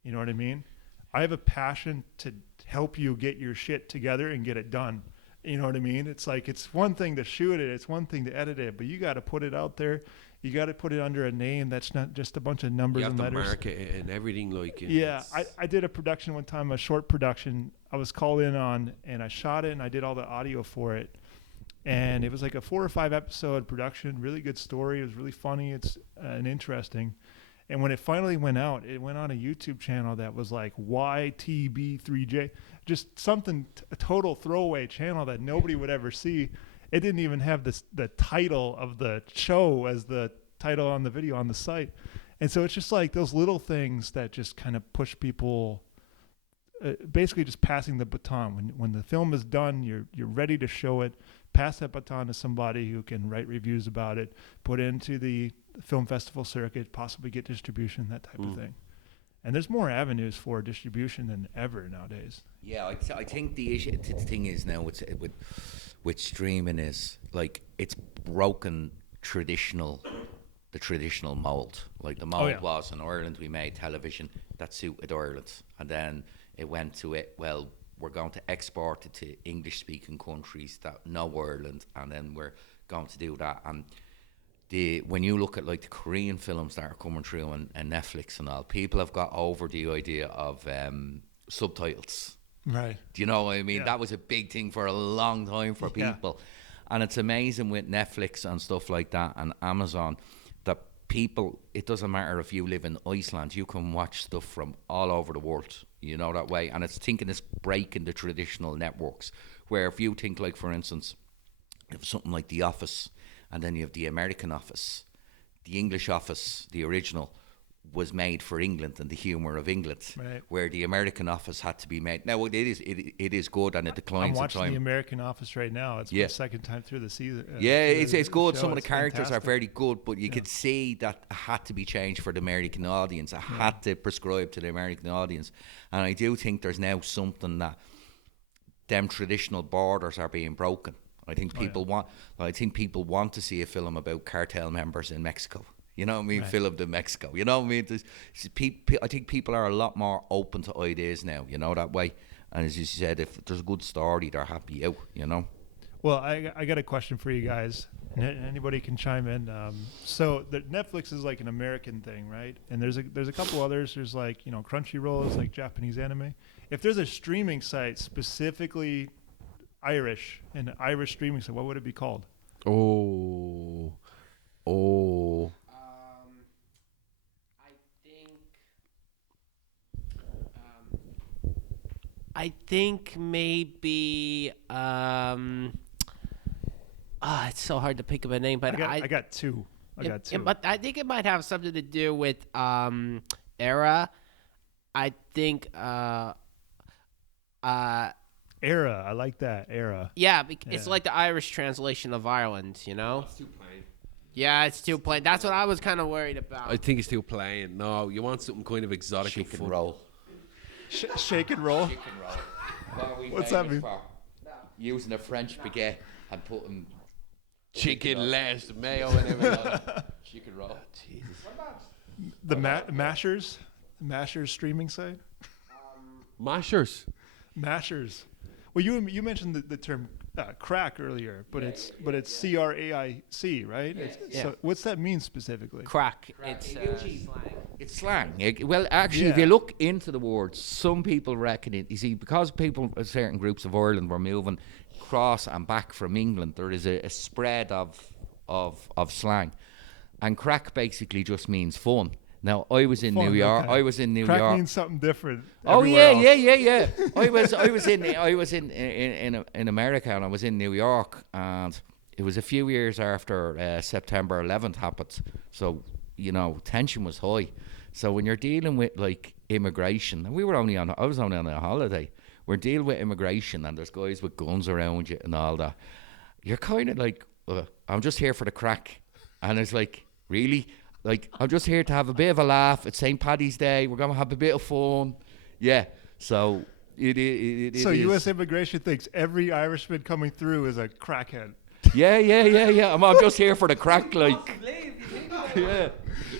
You know what I mean? I have a passion to help you get your shit together and get it done. You know what I mean? It's like, it's one thing to shoot it, it's one thing to edit it, but you got to put it out there. You got to put it under a name that's not just a bunch of numbers and letters. You have to market it and everything like it. Yeah, I did a production one time, a short production. I was called in on, and I shot it, and I did all the audio for it. And it was like a 4 or 5 episode production, really good story. It was really funny. It's and interesting. And when it finally went out, it went on a YouTube channel that was like YTB3J, just something, a total throwaway channel that nobody would ever see. It didn't even have the title of the show as the title on the video on the site. And so it's just like those little things that just kind of push people, basically just passing the baton. When the film is done, you're ready to show it. Pass that baton to somebody who can write reviews about it, put it into the film festival circuit, possibly get distribution, that type of thing. And there's more avenues for distribution than ever nowadays. Yeah, I think the thing is now with streaming is like it's broken the traditional mold. Like the mold was in Ireland, we made television that suited Ireland, and then it went to it. Well, we're going to export it to English-speaking countries that know Ireland, and then we're going to do that. And when you look at like the Korean films that are coming through and Netflix and all, people have got over the idea of subtitles. Right. Do you know what I mean? Yeah. That was a big thing for a long time for people. And it's amazing with Netflix and stuff like that and Amazon that people, it doesn't matter if you live in Iceland, you can watch stuff from all over the world, you know, that way. And it's breaking the traditional networks, where if you think like, for instance, you have something like The Office, and then you have the American Office. The English Office, the original, was made for England and the humour of England, right, where the American Office had to be made. Now it is good, and it declines in time. I'm watching the American Office right now. It's my second time through the season. It's good. Some of the characters fantastic. are very good, but you could see that it had to be changed for the American audience. It had to prescribe to the American audience, and I do think there's now something that them traditional borders are being broken. I think people want to see a film about cartel members in Mexico. You know what I mean? Right. Filmed in Mexico. You know what I mean? I think people are a lot more open to ideas now, you know, that way. And as you said, if there's a good story, they're happy out, you know? Well, I got a question for you guys. Anybody can chime in. So Netflix is like an American thing, right? And there's a couple others. There's like, Crunchyroll is like Japanese anime. If there's a streaming site specifically Irish, an Irish streaming site, what would it be called? Oh. I think maybe it's so hard to pick up a name, but I got two. But I think it might have something to do with era. I think Era. I like that. Era. yeah, it's like the Irish translation of Ireland, you know? That's too plain. Yeah, it's too plain. That's what I was kind of worried about. I think it's too plain. No, you want something kind of exotic and Chicken fun. roll. Shake and roll. Chicken roll. What are we What's that famous mean? for? Using a French baguette and putting Chicken less mayo and everything. chicken roll. Jesus. The Mashers streaming site. Mashers. Mashers. Well, you mentioned the term crack earlier, but it's CRAIC, right? So what's that mean specifically? Crack. It's Usually- slang. It's slang. Well, actually, if you look into the words, some people reckon it. You see, because certain groups of Ireland were moving across and back from England, there is a spread of slang, and crack basically just means fun. Now, I was in Fun, New York. okay. I was in New Crack York. means something different. Oh everywhere yeah. else. I was in America, and I was in New York, and it was a few years after September 11th happened. So tension was high. So when you're dealing with like immigration, and I was only on a holiday. We're dealing with immigration, and there's guys with guns around you and all that. You're kind of like, I'm just here for the crack, and it's like, really. Like, I'm just here to have a bit of a laugh. It's St. Paddy's Day. We're going to have a bit of fun. Yeah. So, it So is. U.S. immigration thinks every Irishman coming through is a crackhead. Yeah. I'm just here for the crack, like. Yeah.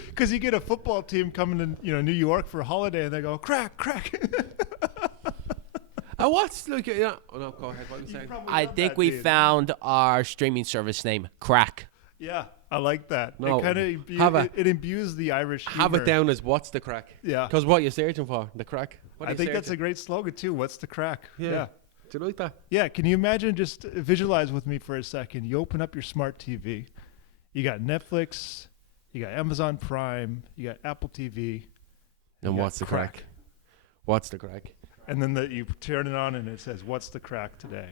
Because you get a football team coming to New York for a holiday, and they go crack. What's like? Yeah. Oh no, go ahead. What are you saying? I think we found our streaming service name, Crack. Yeah, I like that. No, it kind of it imbues the Irish. Have humor. it down as what's the crack? Yeah. Because what you're searching for, the crack. What are I you think that's a searching? great slogan too. What's the crack? Yeah. Do you like that? Yeah, can you imagine, just visualize with me for a second. You open up your smart TV. You got Netflix, you got Amazon Prime, you got Apple TV. And you what's got the crack? What's the crack? And then you turn it on and it says, "What's the crack today?"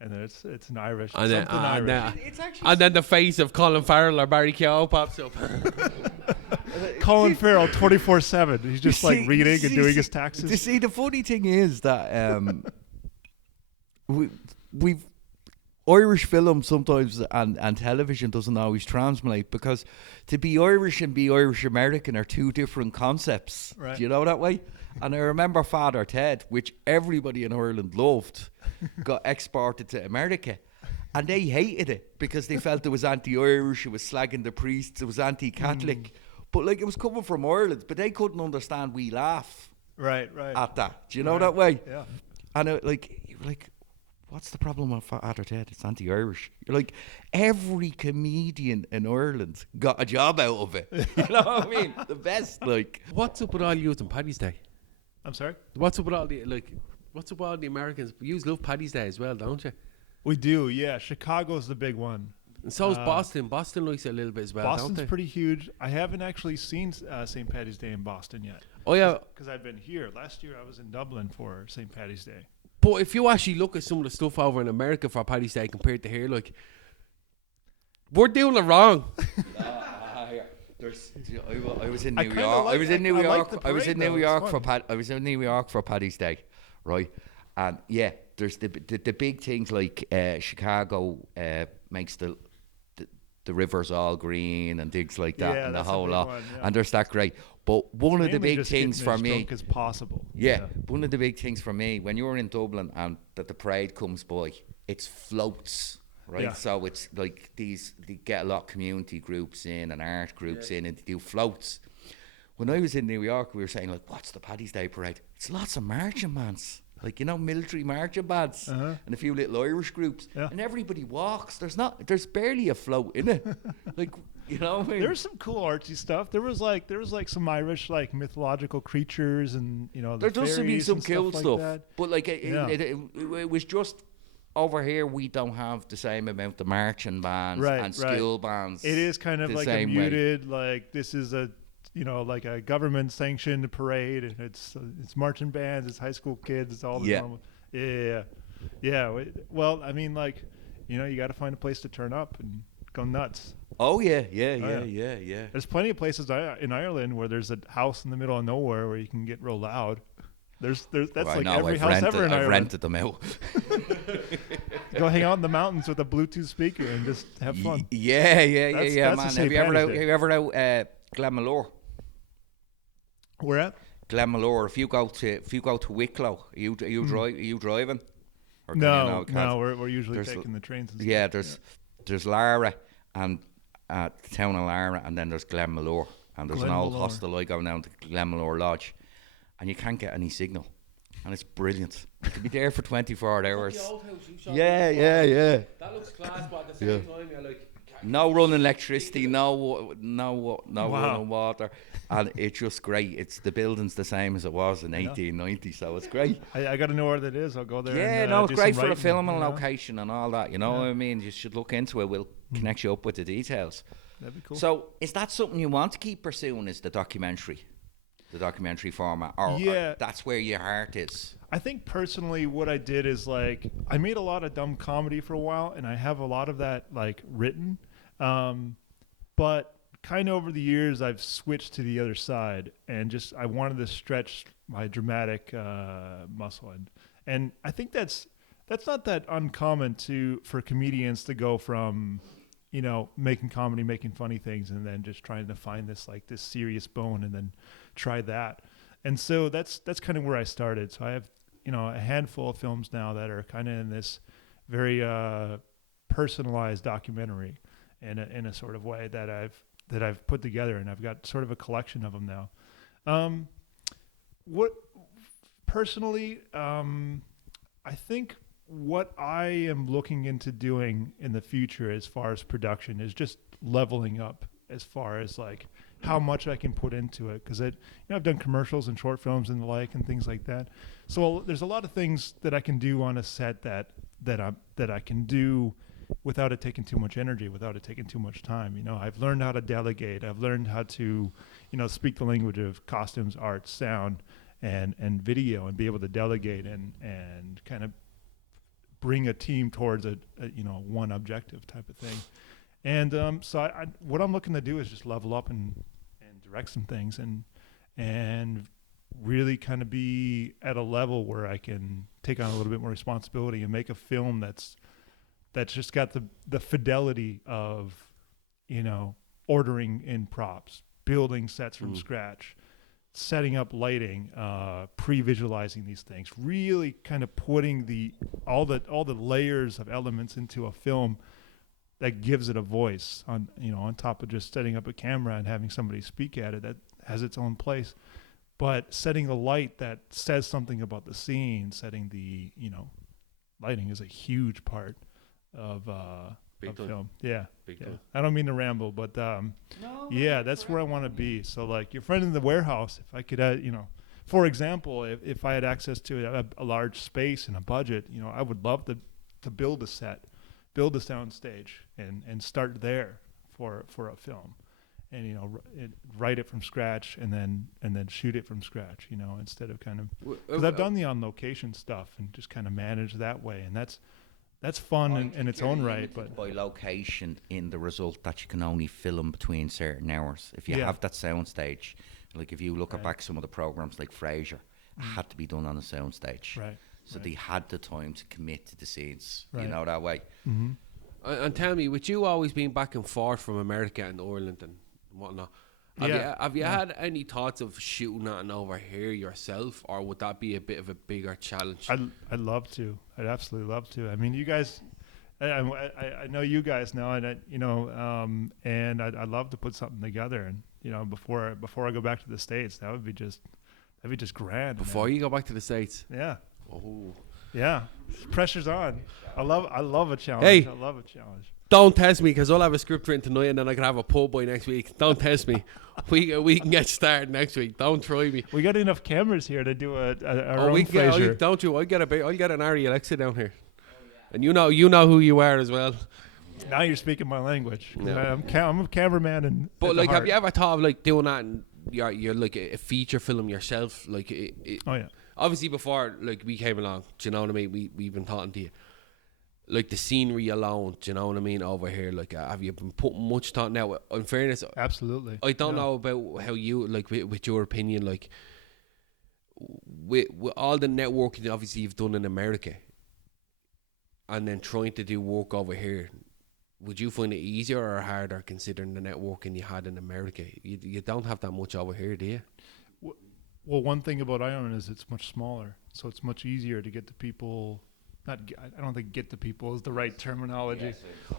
And then it's an Irish, And then, something Irish. It's actually. and then the face of Colin Farrell or Barry Keogh pops up. Colin Farrell 24/7. He's just like reading and doing his You taxes. see, the funny thing is that we've Irish film sometimes and television doesn't always translate, because to be Irish and be Irish American are two different concepts. Right. Do you know that way? And I remember Father Ted, which everybody in Ireland loved, got exported to America. And they hated it because they felt it was anti-Irish, it was slagging the priests, it was anti-Catholic. But like, it was coming from Ireland, but they couldn't understand we laugh Right. at that. Do you know Right. that way? Yeah. And you were like, what's the problem with Father Ted? It's anti-Irish. You're like, every comedian in Ireland got a job out of it. You know what I mean? The best, like. What's up with all you on Paddy's Day? I'm sorry? What's up with all the What's up with all the Americans? You love Paddy's Day as well, don't you? We do, yeah. Chicago's the big one. And so's Boston. Boston likes it a little bit as well, don't Boston's they? pretty huge. I haven't actually seen St. Paddy's Day in Boston yet. Oh yeah, Because I've been here. Last year I was in Dublin for St. Paddy's Day. but if you actually look at some of the stuff over in America for Paddy's Day compared to here, like, we're doing it wrong. I was in I New kinda York. like- I was in New I like York. the I was in parade, New though. York It's for fun. I was in New York for Paddy's Day, right? And yeah, there's the big things like Chicago makes the rivers all green and things like that, Yeah, and the that's a whole big lot. one, yeah. And there's that great. But one of the Mainly big just things getting for as me, drunk as possible. yeah, one of the big things for me when you're in Dublin and that the parade comes by, it's floats, right? Yeah. So it's like they get a lot of community groups in and art groups in, and they do floats. When I was in New York, we were saying, like, what's the Paddy's Day parade? It's lots of marching bands, like, you know, military marching bands, and a few little Irish groups, and everybody walks. There's barely a float in it, like, you know what I mean? There's some cool artsy stuff. There was like some Irish like mythological creatures, and you know, There does seem to be fairies some and cool like stuff, that. but like it was just over here. We don't have the same amount of marching bands and school bands. It is kind of the like a same way. muted, like this is a, you know, like a government sanctioned parade, and it's marching bands, it's high school kids, it's all the normal. Yeah. Well, I mean, like, you know, you got to find a place to turn up and go nuts. Oh yeah. There's plenty of places in Ireland where there's a house in the middle of nowhere where you can get real loud. That's like every house ever in Ireland. I've rented them out. Go hang out in the mountains with a Bluetooth speaker and just have fun. Yeah, That's man. a Have St. you ever Paddy's out Day. Glenmalure? Where at? Glenmalure. If you go to Wicklow, are you driving? Or can you No, cars? we're usually There's taking the trains. And Yeah, stuff. there's Lara and the town of Lara, and then there's Glenmalure, and there's an old Glenmalure. hostel I go down to Glenmalure Lodge, and you can't get any signal, and it's brilliant. You can be there for 24 hours. The old house you showed Yeah. That looks class, but at the same time, you're like, No running electricity, no running water, and it's just great. It's the building's the same as it was in 1890, so it's great. I got to know where that is. I'll go there. Yeah, and, no, it's do great some for a writing, filming you know? location and all that. You know what I mean? You should look into it. We'll connect you up with the details. That'd be cool. So, is that something you want to keep pursuing? Is the documentary format, or that's where your heart is? I think personally, what I did is like I made a lot of dumb comedy for a while, and I have a lot of that like written. But kind of over the years, I've switched to the other side, and just I wanted to stretch my dramatic muscle, and I think that's not that uncommon for comedians to go from, you know, making comedy, making funny things, and then just trying to find this serious bone, and then try that. And so that's kind of where I started. So I have, you know, a handful of films now that are kind of in this very personalized documentary in a sort of way that I've put together, and I've got sort of a collection of them now. What personally, I think what I am looking into doing in the future as far as production is just leveling up as far as like how much I can put into it, because I've done commercials and short films and the like and things like that. So there's a lot of things that I can do on a set that I can do without it taking too much energy, without it taking too much time. You know, I've learned how to delegate. I've learned how to, you know, speak the language of costumes, art, sound, and video, and be able to delegate and kind of bring a team towards a you know, one objective type of thing. And so what I'm looking to do is just level up and direct some things and really kind of be at a level where I can take on a little bit more responsibility and make a film that's just got the fidelity of, you know, ordering in props, building sets from scratch, setting up lighting, pre-visualizing these things, really kind of putting all the layers of elements into a film that gives it a voice on top of just setting up a camera and having somebody speak at it that has its own place. But setting the light that says something about the scene, setting the, you know, lighting is a huge part of film. Yeah. I don't mean to ramble, but that's where I want to be. So like your friend in the warehouse, if I could, you know, for example, if I had access to a large space and a budget, you know, I would love to build a set, build a sound stage, and start there for a film, and you know, write it from scratch and then shoot it from scratch, you know, instead of kind of, because I've done the on location stuff and just kind of manage that way, and that's fun in its own right. But by location, in the result that you can only film between certain hours. If you have that sound stage, like if you look back some of the programs like Frasier, had to be done on a sound stage. Right. So they had the time to commit to the scenes, Right. you know, that way. Mm-hmm. And tell me, with you always being back and forth from America and Ireland and whatnot, have you had any thoughts of shooting that over here yourself, or would that be a bit of a bigger challenge? I'd love to. I'd absolutely love to. I mean, you guys, I know you guys know, and and I'd love to put something together, and before I go back to the States, that'd be just grand. Before man. you go back to the States. Yeah, Oh. yeah, pressure's on. I love a challenge. Hey. I love a challenge. Don't test me, because I'll have a script written tonight and then I can have a pub by next week. Don't test me. We can get started next week. Don't try me. We got enough cameras here to do our own we can Frasier. don't you? I'll get an Ari Alexa down here, and you know who you are as well. Now you're speaking my language. No. I'm a cameraman, and But like, have you ever thought of like doing that and you're like a feature film yourself? Like, Oh yeah. obviously before like we came along, do you know what I mean? We've been talking to you. Like the scenery alone, do you know what I mean? Over here, like, have you been putting much thought now? In fairness, Absolutely. I don't Yeah. know about how you like with your opinion, like with all the networking obviously you've done in America, and then trying to do work over here. Would you find it easier or harder considering the networking you had in America? You don't have that much over here, do you? Well, one thing about Ireland is it's much smaller, so it's much easier to get the people. I don't think "get the people" is the right terminology.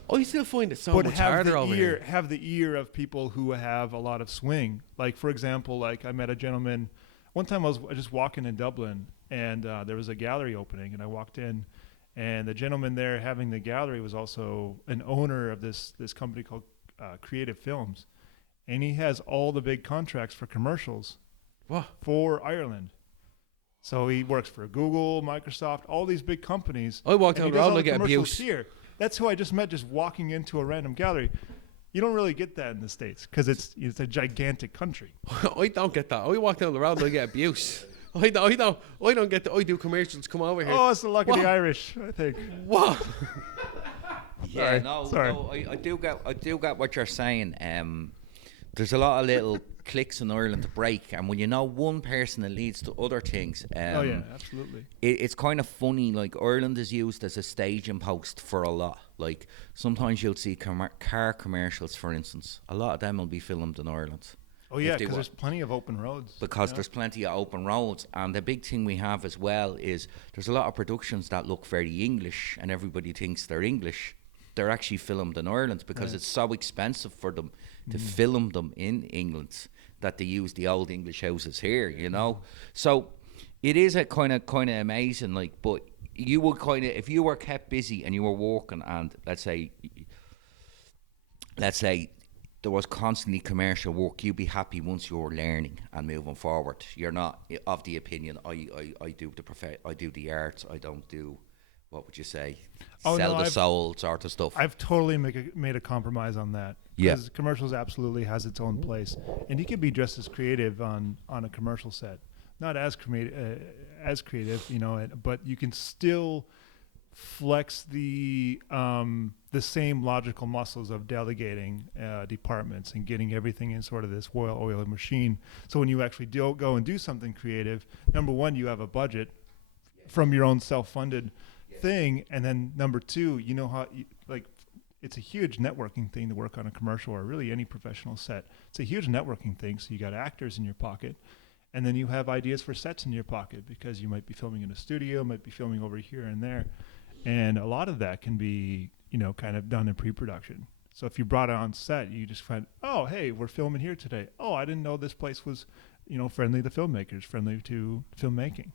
I still find it so But much have harder the over ear, here. have the ear of people who have a lot of swing. Like for example, like I met a gentleman. One time I was just walking in Dublin, and there was a gallery opening, and I walked in, and the gentleman there having the gallery was also an owner of this company called Creative Films, and he has all the big contracts for commercials What? for Ireland. So he works for Google, Microsoft, all these big companies. I walked and down he the does road all and I the get commercials abuse. here. That's who I just met just walking into a random gallery. You don't really get that in the States because it's a gigantic country. I don't get that. I walk down the road and I get abuse. I don't get that. I do commercials. Come over here. Oh, it's the luck of What? the Irish, I think. What? Yeah, Sorry. no, I do get what you're saying. There's a lot of little clicks in Ireland to break, and when you know one person, it leads to other things. Oh yeah, absolutely. It's kind of funny. Like Ireland is used as a staging post for a lot. Like sometimes you'll see car commercials, for instance. A lot of them will be filmed in Ireland. Oh yeah, If they because wa- there's plenty of open roads. because yeah. there's plenty of open roads, and the big thing we have as well is there's a lot of productions that look very English, and everybody thinks they're English. They're actually filmed in Ireland because Right. it's so expensive for them to film them in England that they use the old English houses here, you know. So it is a kind of amazing, like. But you would kind of, if you were kept busy and you were working, and let's say there was constantly commercial work, you'd be happy once you're learning and moving forward. You're not of the opinion I do I do the arts. I don't do, what would you say, Oh, sell no, the I've- soul sort of stuff. I've totally made a compromise on that. Yeah. Because commercials absolutely has its own place, and you can be just as creative on a commercial set. Not as creative, but you can still flex the same logical muscles of delegating departments and getting everything in sort of this well-oiled machine. So when you actually go and do something creative, number one, you have a budget from your own self-funded thing, and then number two, you know how it's a huge networking thing to work on a commercial or really any professional set. It's a huge networking thing. So you got actors in your pocket, and then you have ideas for sets in your pocket because you might be filming in a studio, might be filming over here and there, and a lot of that can be kind of done in pre-production. So if you brought it on set, you just find, oh hey, we're filming here today. Oh, I didn't know this place was friendly to filmmakers, friendly to filmmaking,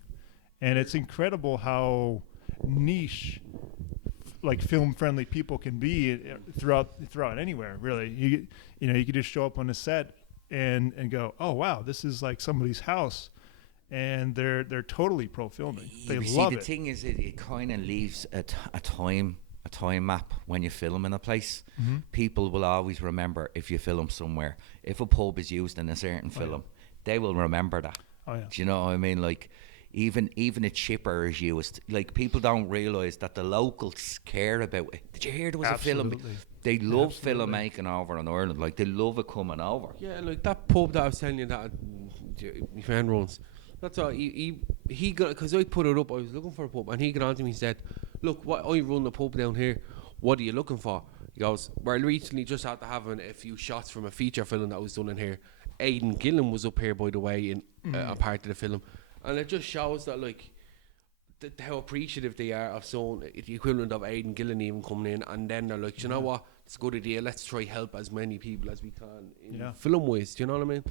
and it's incredible how niche like film friendly people can be throughout anywhere, really. You could just show up on a set and go, oh wow, this is like somebody's house, and they're totally pro filming. They You love see, the it. thing is, it kind of leaves a time map when you film in a place. People will always remember if you film somewhere. If a pub is used in a certain film, they will remember that. Oh yeah. Do you know what I mean? Like, even a chipper is used. Like, people don't realise that the locals care about it. Did you hear there was a film? Absolutely. They love Absolutely. filmmaking over in Ireland. Like, they love it coming over. Yeah, like that pub that I was telling you that my friend runs. That's all. He got, because I put it up. I was looking for a pub, and he got on to me and said, "Look, what I run the pub down here. What are you looking for?" He goes, "We're recently just after having a few shots from a feature film that was done in here. Aidan Gillen was up here, by the way, in a part of the film, and it just shows that like how appreciative they are of someone, the equivalent of Aidan Gillen even coming in, and then they're like, you know what, it's a good idea. Let's try help as many people as we can in film ways. Do you know what I mean?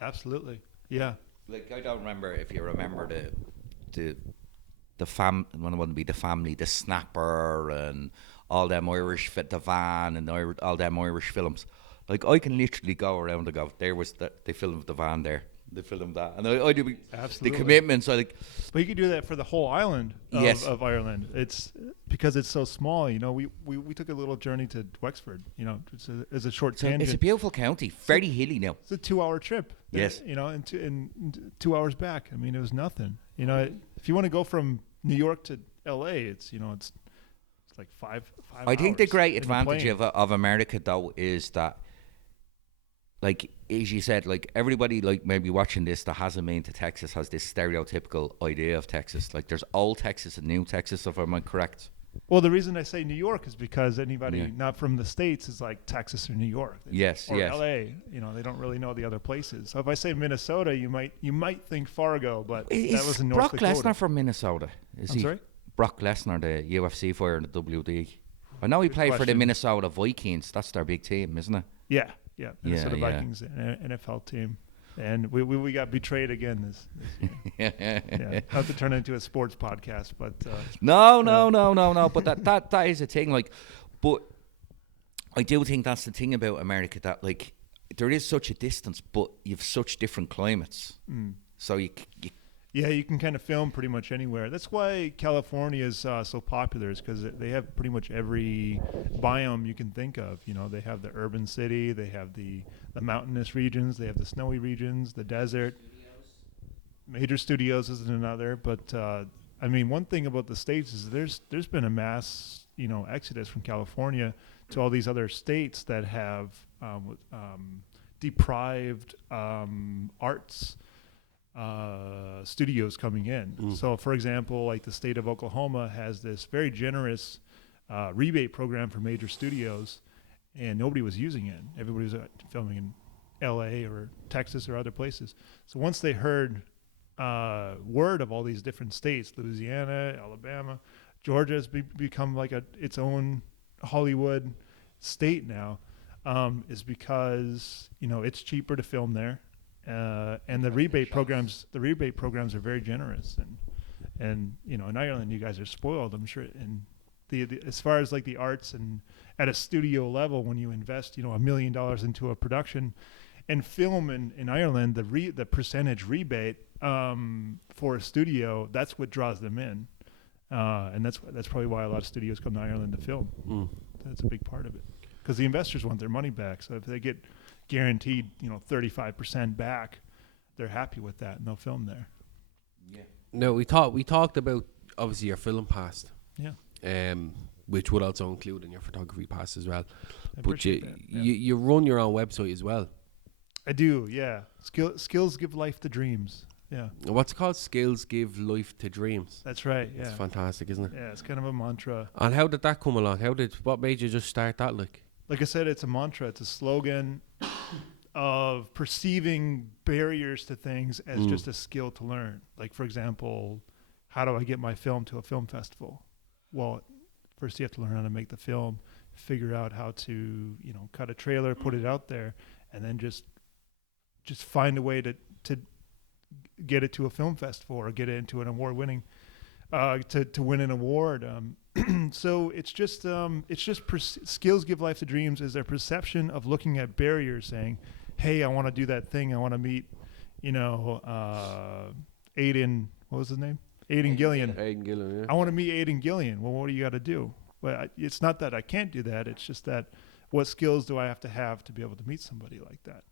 Absolutely. Yeah. Like, I don't remember if you remember the wouldn't be the family, the Snapper, and all them Irish the Van, and all them Irish films. Like, I can literally go around and go, they filmed the Van there, they filmed that, and I do the Absolutely. commitments. I like, But you could do that for the whole island of Ireland. It's because it's so small. You know, we took a little journey to Wexford. You know, it's a short tangent. it's a beautiful county, very hilly now. It's a 2-hour trip. Yes. You know, and 2 hours back. I mean, it was nothing. You know, if you want to go from New York to L.A., it's like five I think the hours great in advantage plane. of America, though, is that, like, as you said, like, everybody, like, maybe watching this that hasn't been to Texas has this stereotypical idea of Texas. Like, there's old Texas and new Texas, if I'm correct. Well, the reason I say New York is because anybody Yeah. not from the States is like Texas or New York. Yes, or yes. L.A. You know, they don't really know the other places. So if I say Minnesota, you might think Fargo, but that was in North Brock Dakota. Lesnar from Minnesota? Is I'm he? sorry? Brock Lesnar, the UFC fighter in the WD. I know he played for the question. Minnesota Vikings. That's their big team, isn't it? Yeah. Minnesota yeah. Vikings, NFL team. And we got betrayed again this year. Yeah. Not to turn into a sports podcast, but No. But that is a thing. Like, but I do think that's the thing about America, that, like, there is such a distance, but you've such different climates. So you yeah, you can kind of film pretty much anywhere. That's why California is so popular, is because they have pretty much every biome you can think of. You know, they have the urban city, they have the mountainous regions, they have the snowy regions, the desert. Major studios is another, but I mean, one thing about the States is there's been a mass, you know, exodus from California to all these other states that have deprived arts studios coming in. So, for example, like the state of Oklahoma has this very generous rebate program for major studios, and nobody was using it. Everybody was filming in L.A. or Texas or other places. So once they heard word of all these different states, Louisiana, Alabama, Georgia has become like its own Hollywood state now, is because, you know, it's cheaper to film there. And the rebate programs are very generous, and you know, in Ireland you guys are spoiled, I'm sure. And the as far as like the arts and at a studio level, when you invest, you know, $1 million into a production and film in Ireland, the percentage rebate for a studio, that's what draws them in, and that's probably why a lot of studios come to Ireland to film. That's a big part of it, because the investors want their money back. So if they get guaranteed, you know, 35% back, they're happy with that, and they'll film there. Yeah. No, we talked about obviously your film past, Yeah. which would also include in your photography past as well. I But appreciate that, yeah. you run your own website as well. I do, yeah. Skills give life to dreams. Yeah, What's it called? Skills give life to dreams. that's right. Yeah, It's fantastic, isn't it? yeah. It's kind of a mantra. And how did that come along? What made you just start that? Like I said, it's a mantra. It's a slogan of perceiving barriers to things as just a skill to learn. Like, for example, how do I get my film to a film festival? Well, first you have to learn how to make the film, figure out how to, you know, cut a trailer, put it out there, and then just find a way to get it to a film festival or get it into an award-winning, to win an award. So it's just skills give life to dreams is their perception of looking at barriers, saying, hey, I want to do that thing. I want to meet, you know, Aidan, what was his name? Aidan Gillian. Aidan Gillen, yeah. I want to meet Aidan Gillian. Well, what do you got to do? Well, it's not that I can't do that. It's just that what skills do I have to be able to meet somebody like that?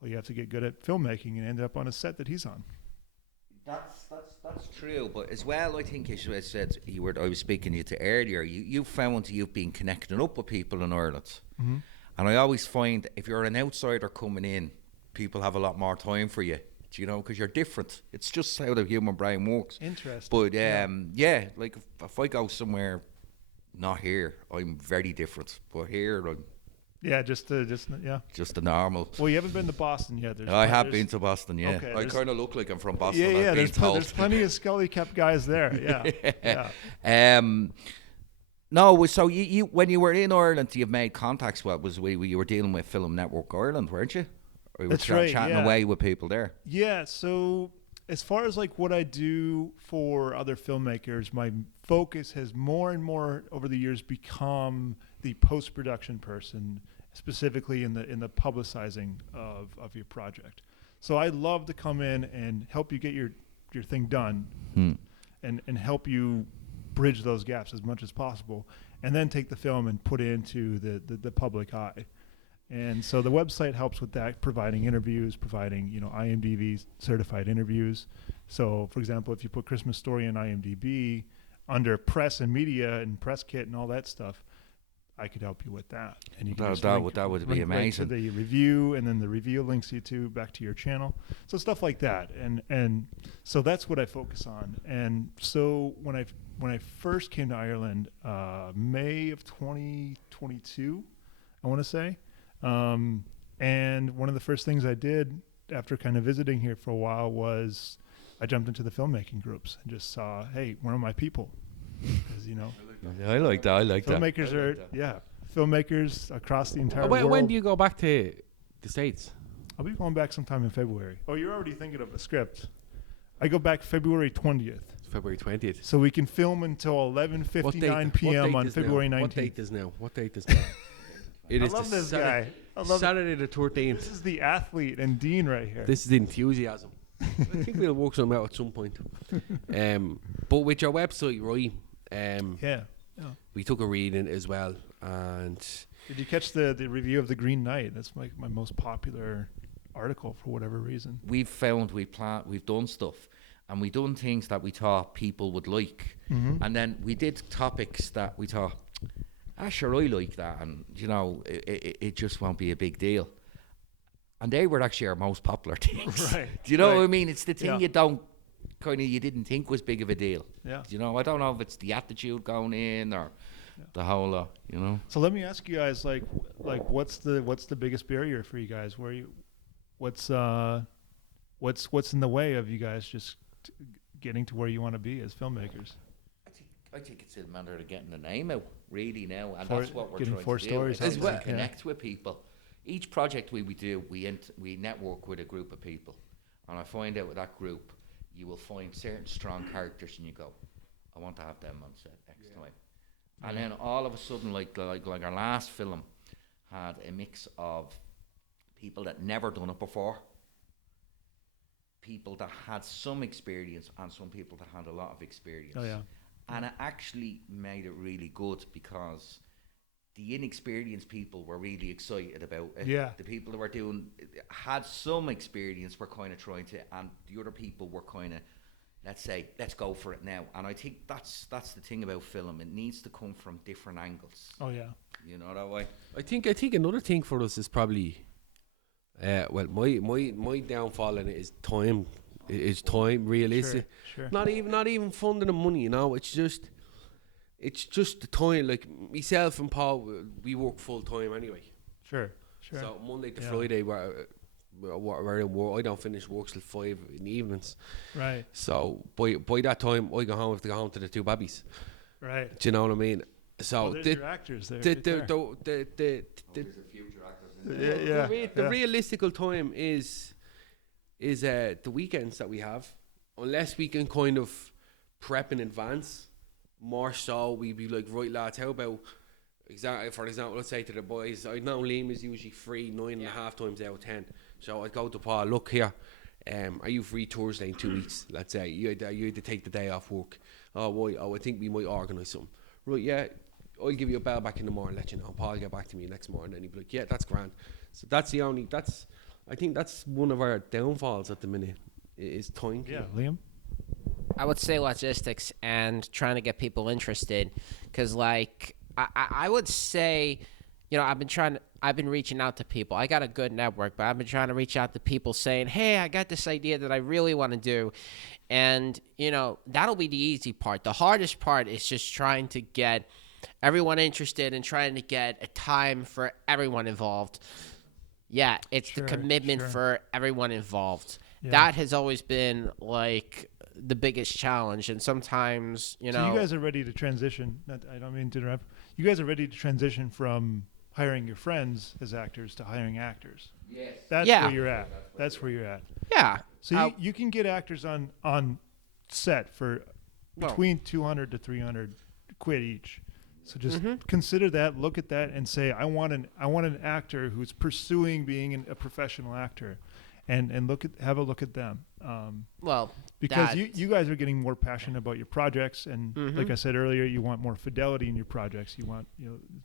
Well, you have to get good at filmmaking and end up on a set that he's on. That's true, but as well, I think, as I said, I was speaking to you earlier, you found you've been connecting up with people in Ireland. Mm-hmm. And I always find if you're an outsider coming in, people have a lot more time for you, you know, because you're different. It's just how the human brain works. Interesting. But like if I go somewhere not here, I'm very different. But here, I'm Yeah, just yeah. Just the normal. Well, you haven't been to Boston yet. I have been to Boston, yeah. Okay, I there's- kind of look like I'm from Boston. Yeah, I've yeah. been There's, told. there's plenty of Scully kept guys there. Yeah, yeah. No, so you when you were in Ireland, you've made contacts. What was you were dealing with Film Network Ireland, weren't you? Or you were That's right, chatting yeah. away with people there. Yeah, so as far as like what I do for other filmmakers, my focus has more and more over the years become the post-production person, specifically in the publicizing of your project. So I love to come in and help you get your thing done and help you bridge those gaps as much as possible, and then take the film and put it into the public eye. And so the website helps with that, providing interviews, providing, IMDb certified interviews. So, for example, if you put Christmas Story in IMDb under press and media and press kit and all that stuff, I could help you with that. And you can just That link would be right amazing. to the review, and then the review links you back to your channel. So stuff like that. And so that's what I focus on. And so when I first came to Ireland, May of 2022, I want to say. And one of the first things I did after kind of visiting here for a while was I jumped into the filmmaking groups and just saw, hey, where are my people? Because, I like that. filmmakers are, filmmakers across the entire When world. do you go back to the States? I'll be going back sometime in February. Oh, you're already thinking of a script. I go back February 20th. February 20th. So we can film until 11:59 p.m. on February 19th. What date is now? What date is now? It I is love the this guy. I love Saturday the This 13th. is the athlete and Dean right here. This is the enthusiasm. I think we'll work something out at some point. But with your website, right? Yeah. We took a reading as well, and Did you catch the review of The Green Knight? That's my most popular article for whatever reason. We've found we've done stuff, and we've done things that we thought people would like, and then we did topics that we thought, sure, I like that, and it just won't be a big deal. And they were actually our most popular things. Right. Do you know right. what I mean? It's the thing Yeah. you didn't think was big of a deal. Yeah. I don't know if it's the attitude going in or the whole lot. So let me ask you guys, like what's the biggest barrier for you guys? What's in the way of you guys just getting to where you want to be as filmmakers? I think it's a matter of getting the name out really now, and For- that's what we're getting trying four to stories do. out Is there, to yeah. connect with people. Each project we do, we network with a group of people, and I find out with that group, you will find certain strong characters, and you go, I want to have them on set next time. And then all of a sudden, like our last film had a mix of people that never done it before, people that had some experience, and some people that had a lot of experience. Oh yeah. And it actually made it really good because the inexperienced people were really excited about it. Yeah. The people that were doing had some experience, were kind of trying to, and the other people were kind of, let's say, let's go for it now. And I think that's the thing about film. It needs to come from different angles. Oh yeah. You know that way? I think another thing for us is probably, my downfall in it is time. Is time realistic? Sure. Not even funding and money. It's just the time. Like myself and Paul, we work full time anyway. Sure. So Monday to Yeah. Friday, we're in work. I don't finish work till 5 in the evenings. Right. So by that time, I go home. I have to go home to the two babies. Right. Do you know what I mean? So Well, there's your actors there. the right there. the realistical time is the weekends that we have, unless we can kind of prep in advance. More so, we'd be like, right lads, how about for example, let's say to the boys, I know Liam is usually free 9.5 times out of 10. So I'd go to Paul, look here, are you free Thursday in 2 weeks? Let's say you had to take the day off work. Oh, why? Oh, I think we might organise something. Right, yeah, I'll give you a bell back in the morning, let you know. Paul will get back to me next morning, and he'd be like, yeah, that's grand. So I think that's one of our downfalls at the minute, is time. Yeah, Liam. I would say logistics and trying to get people interested, because I would say, I've been reaching out to people. I got a good network, but I've been trying to reach out to people saying, hey, I got this idea that I really want to do. And, that'll be the easy part. The hardest part is just trying to get everyone interested in trying to get a time for everyone involved. Yeah, it's Sure, the commitment sure. for everyone involved. Yeah. That has always been like the biggest challenge, and sometimes So you guys are ready to transition. I don't mean to interrupt. You guys are ready to transition from hiring your friends as actors to hiring actors. Yes. That's Yeah. where you're at. That's where you're at. yeah. So Uh, you can get actors on set for Well- between 200 to 300 quid each. So just Mhm. consider that, look at that, and say, I want an actor who's pursuing being a professional actor, and have a look at them. well, Because that- you guys are getting more passionate about your projects, and like I said earlier, you want more fidelity in your projects. You want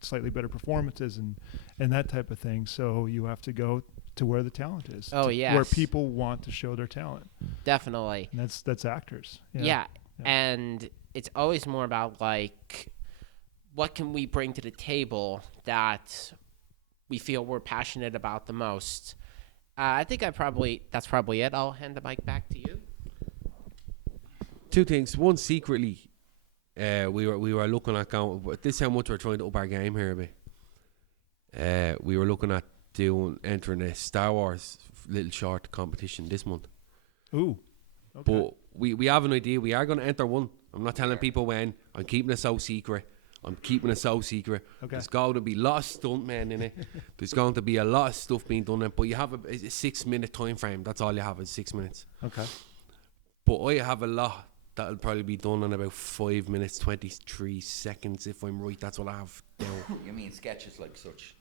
slightly better performances and that type of thing. So you have to go to where the talent is. Oh, where yes. people want to show their talent, definitely. and that's actors. Yeah. And it's always more about like, what can we bring to the table that we feel we're passionate about the most. I think that's probably it. I'll hand the mic back to you. Two things. One, secretly, we were looking at going. This is how much we're trying to up our game here a bit. We were looking at entering a Star Wars little short competition this month. Ooh. Okay. But we have an idea. We are going to enter one. I'm not telling people when. I'm keeping it so secret. Okay. There's going to be a lot of stuntmen in it. There's going to be a lot of stuff being done in it. But you have a 6-minute time frame. That's all you have is 6 minutes. Okay. But I have a lot that'll probably be done in about 5 minutes 23 seconds if I'm right. That's what I have down. You mean sketches like such?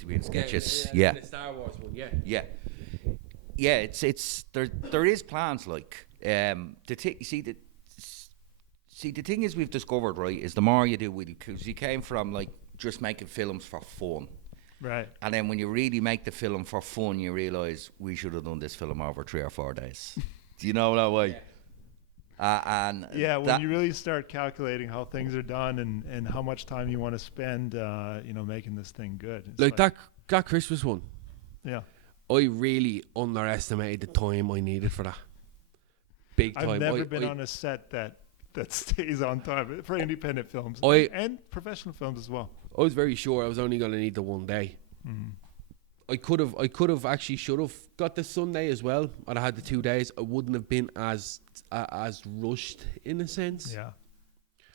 You mean sketches? Yeah. The Star Wars one, yeah. Yeah. Yeah, it's there is plans like the thing is we've discovered, right, is the more you do with it, because you came from like just making films for fun. Right. And then when you really make the film for fun, you realise we should have done this film over 3 or 4 days. Do you know that way? And Yeah, when that- you really start calculating how things are done and how much time you want to spend, making this thing good. It's Like that Christmas one, Yeah. I really underestimated the time I needed for that. Big time. I've never been on a set that stays on time for independent films and professional films as well. I was very sure I was only going to need the one day. Mm-hmm. I could have actually should have got the Sunday as well. I'd have had the 2 days. I wouldn't have been as rushed in a sense. Yeah.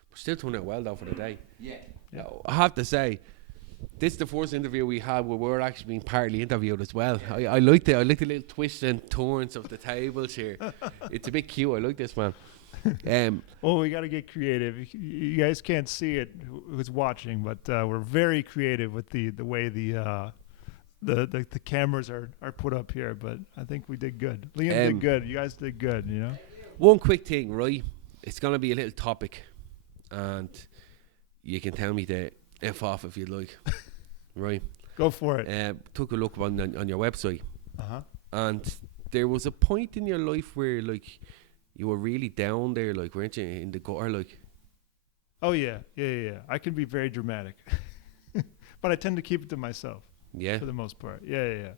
But still turned out well though for the day. yeah. I have to say, this is the first interview we had where we're actually being partly interviewed as well. I liked it. I like the little twists and turns of the tables here. It's a bit cute. I like this, man. Well, we got to get creative. You guys can't see it who's watching, but we're very creative with the way the cameras are put up here. But I think we did good. Liam did good. You guys did good. One quick thing, right? It's gonna be a little topic, and you can tell me to F off if you'd like. Right? Go for it. Took a look on your website, Uh-huh. and there was a point in your life where like you were really down there, like weren't you, in the gutter, like? Oh yeah. I can be very dramatic, but I tend to keep it to myself Yeah. for the most part. Yeah.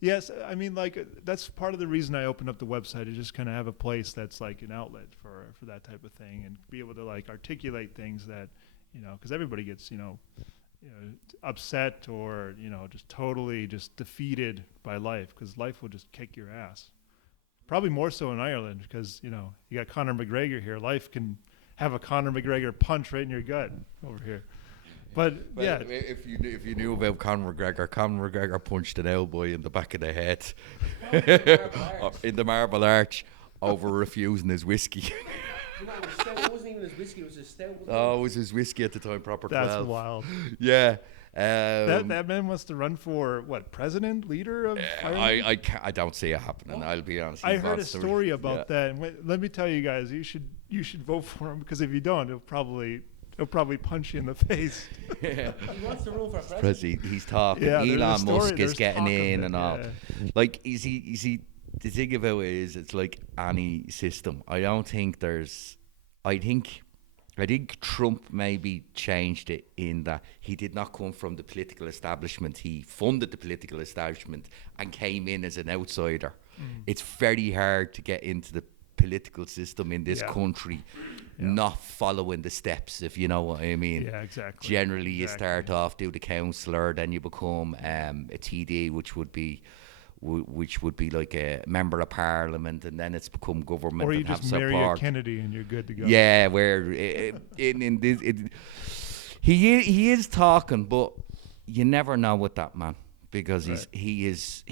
Yes, I mean, like that's part of the reason I opened up the website, is just kind of have a place that's like an outlet for that type of thing, and be able to like articulate things that, because everybody gets upset or just totally just defeated by life, because life will just kick your ass. Probably more so in Ireland, because you got Conor McGregor here. Life can have a Conor McGregor punch right in your gut over here. But Well, yeah, if you knew about Conor McGregor punched an elbow in the back of the head in the Marble Arch over refusing his whiskey. It wasn't even his whiskey, it was his stout. Oh, it was his whiskey at the time, proper that's 12. wild. Yeah. That man wants to run for what, president, leader of Ireland? I don't see it happening. I'll be honest. I He's heard a lost the- story about yeah. that. And let me tell you guys, you should vote for him, because if you don't, he'll probably punch you in the face. Yeah. He wants to run for president. He's talking. Yeah, there's a Elon story- Musk is there's getting talk of in it, and all. yeah. Like, you see, the thing about it is, it's like any system. I think Trump maybe changed it in that he did not come from the political establishment. He funded the political establishment and came in as an outsider. It's very hard to get into the political system in this Yeah. country Yeah. not following the steps, if you know what I mean. Yeah, exactly. Generally, you Exactly. start off, do the councillor, then you become a TD, which would be like a member of parliament, and then it's become government. Or you and have just marry a support. Kennedy and you're good to go. Yeah, where in this, he is talking, but you never know with that man, because Right. he is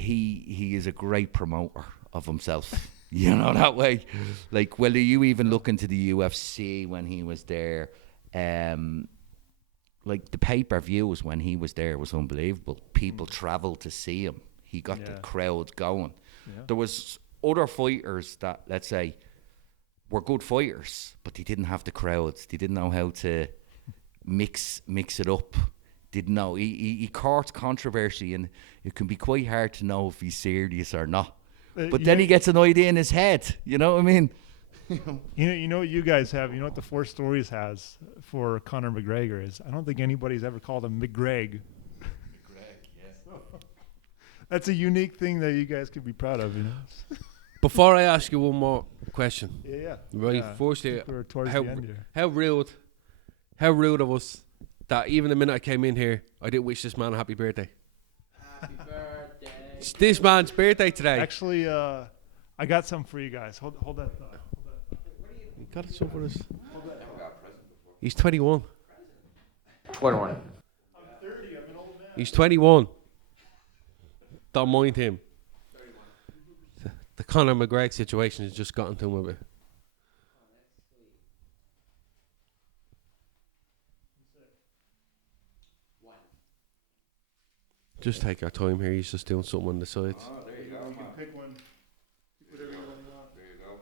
a great promoter of himself. You know that way. Like, whether you even look into the UFC when he was there, like the pay-per-views when he was there was unbelievable. People travelled to see him. He got the Yeah. crowd going. Yeah. There was other fighters that, let's say, were good fighters, but they didn't have the crowds. They didn't know how to mix it up. Didn't know. He courts controversy, and it can be quite hard to know if he's serious or not. But then he gets an idea in his head. You know what I mean? You know what you guys have. You know what the Four Stories has for Conor McGregor is. I don't think anybody's ever called him McGreg. That's a unique thing that you guys could be proud of. You know. Before I ask you one more question, Yeah. right? Yeah. Firstly, We're towards how the end here. how rude of us that even the minute I came in here, I didn't wish this man a happy birthday. Happy birthday. It's this man's birthday today. Actually, I got something for you guys. Hold that thought. You got it for us. He's 21. 21. I'm 30. I'm an old man. He's 21. Don't mind him. The Conor McGregor situation has just gotten to him a bit. Just take our time here. He's just doing something on the sides. There you go, You can pick one. Pick whatever you want. There you go.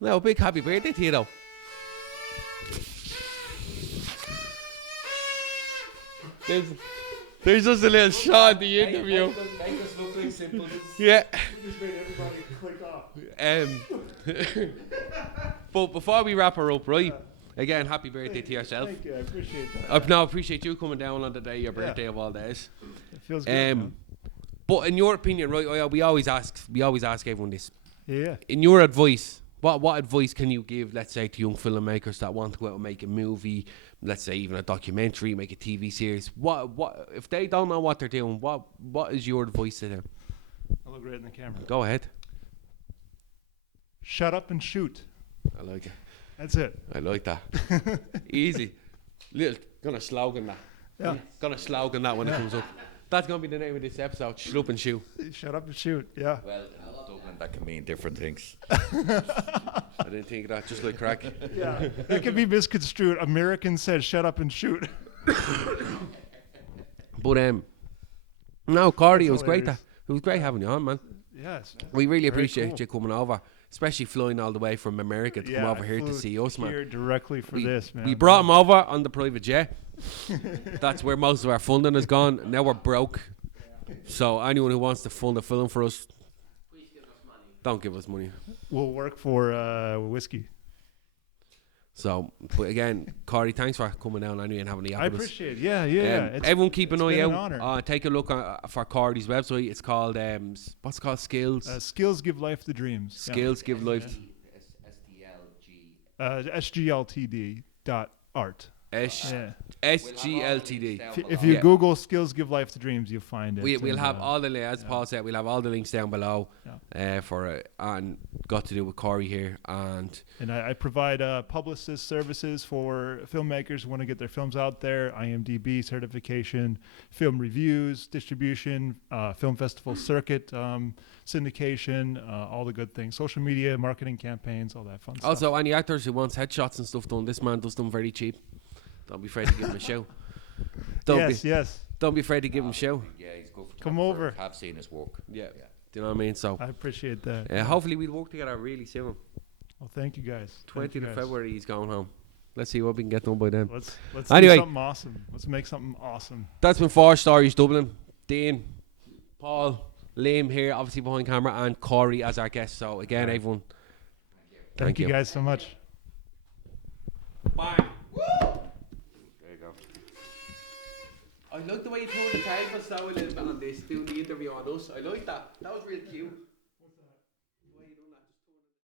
No, a big happy birthday to you, though. There's just a little shot of the interview. Make us look like simpletons. Yeah. We just made everybody click off. But before we wrap her up, right? Again, happy birthday to yourself. Thank you. I appreciate that. I appreciate you coming down on the day, your birthday of all days. It feels good. man. But in your opinion, right? We always ask everyone this. Yeah. In your advice, what advice can you give, let's say, to young filmmakers that want to go out and make a movie, let's say even a documentary, make a TV series? What if they don't know what they're doing? What is your advice to them? I look right in the camera. Go ahead. Shut up and shoot. I like it. That's it. I like that. Easy. Little gonna slogan that. Yeah. Gonna slogan that when it comes up. That's gonna be the name of this episode. Shut up and shoot. Shut up and shoot. Yeah. Well, in Dublin, that can mean different things. I didn't think of that. Just like crack. Yeah. It can be misconstrued. American said shut up and shoot. But no, Corey, it was great. hilarious. It was great having you on, man. Yes. We really Very appreciate cool. you coming over, especially flying all the way from America to come over here to flew see us, man. Here directly for this, man. We brought him over on the private jet. That's where most of our funding has gone. Now we're broke. So anyone who wants to fund a film for us, Please give us money. don't give us money. We'll work for whiskey. So, but again, Corey, thanks for coming down anyway and having the I with us. appreciate it. Yeah. Everyone keep an it's eye been an out. honor. Take a look for Corey's website. It's called what's it called? Skills. Skills give life to dreams. Skills give life. SGLTD.art. SGLTD. If you Yeah. Google skills give life to dreams, you'll find it. We'll and, have all the as Paul said, we'll have all the links down below for and got to do with Corey here and I provide publicist services for filmmakers who want to get their films out there, IMDb certification, film reviews, distribution, film festival circuit, syndication, all the good things, social media, marketing campaigns, all that fun stuff. also any actors who wants headshots and stuff done. This man does them very cheap. Don't be afraid to give him a show. Yes. Don't be afraid to give him a show. Yeah, he's good. For Come over. I've seen his work. Yeah. Do you know what I mean? So I appreciate that. hopefully we'll work together really soon. Well, thank you guys. Thank 20th you of guys. February he's going home. Let's see what we can get done by then. Let's Anyway. do something awesome. Let's make something awesome. That's been 4 Stories Dublin. Dean, Paul, Liam here, obviously behind camera, and Corey as our guest. So again, everyone, Thank you guys so much. bye. There you go. I like the way you turned the table so a little bit on this, doing the interview on us. I like that. That was real cute.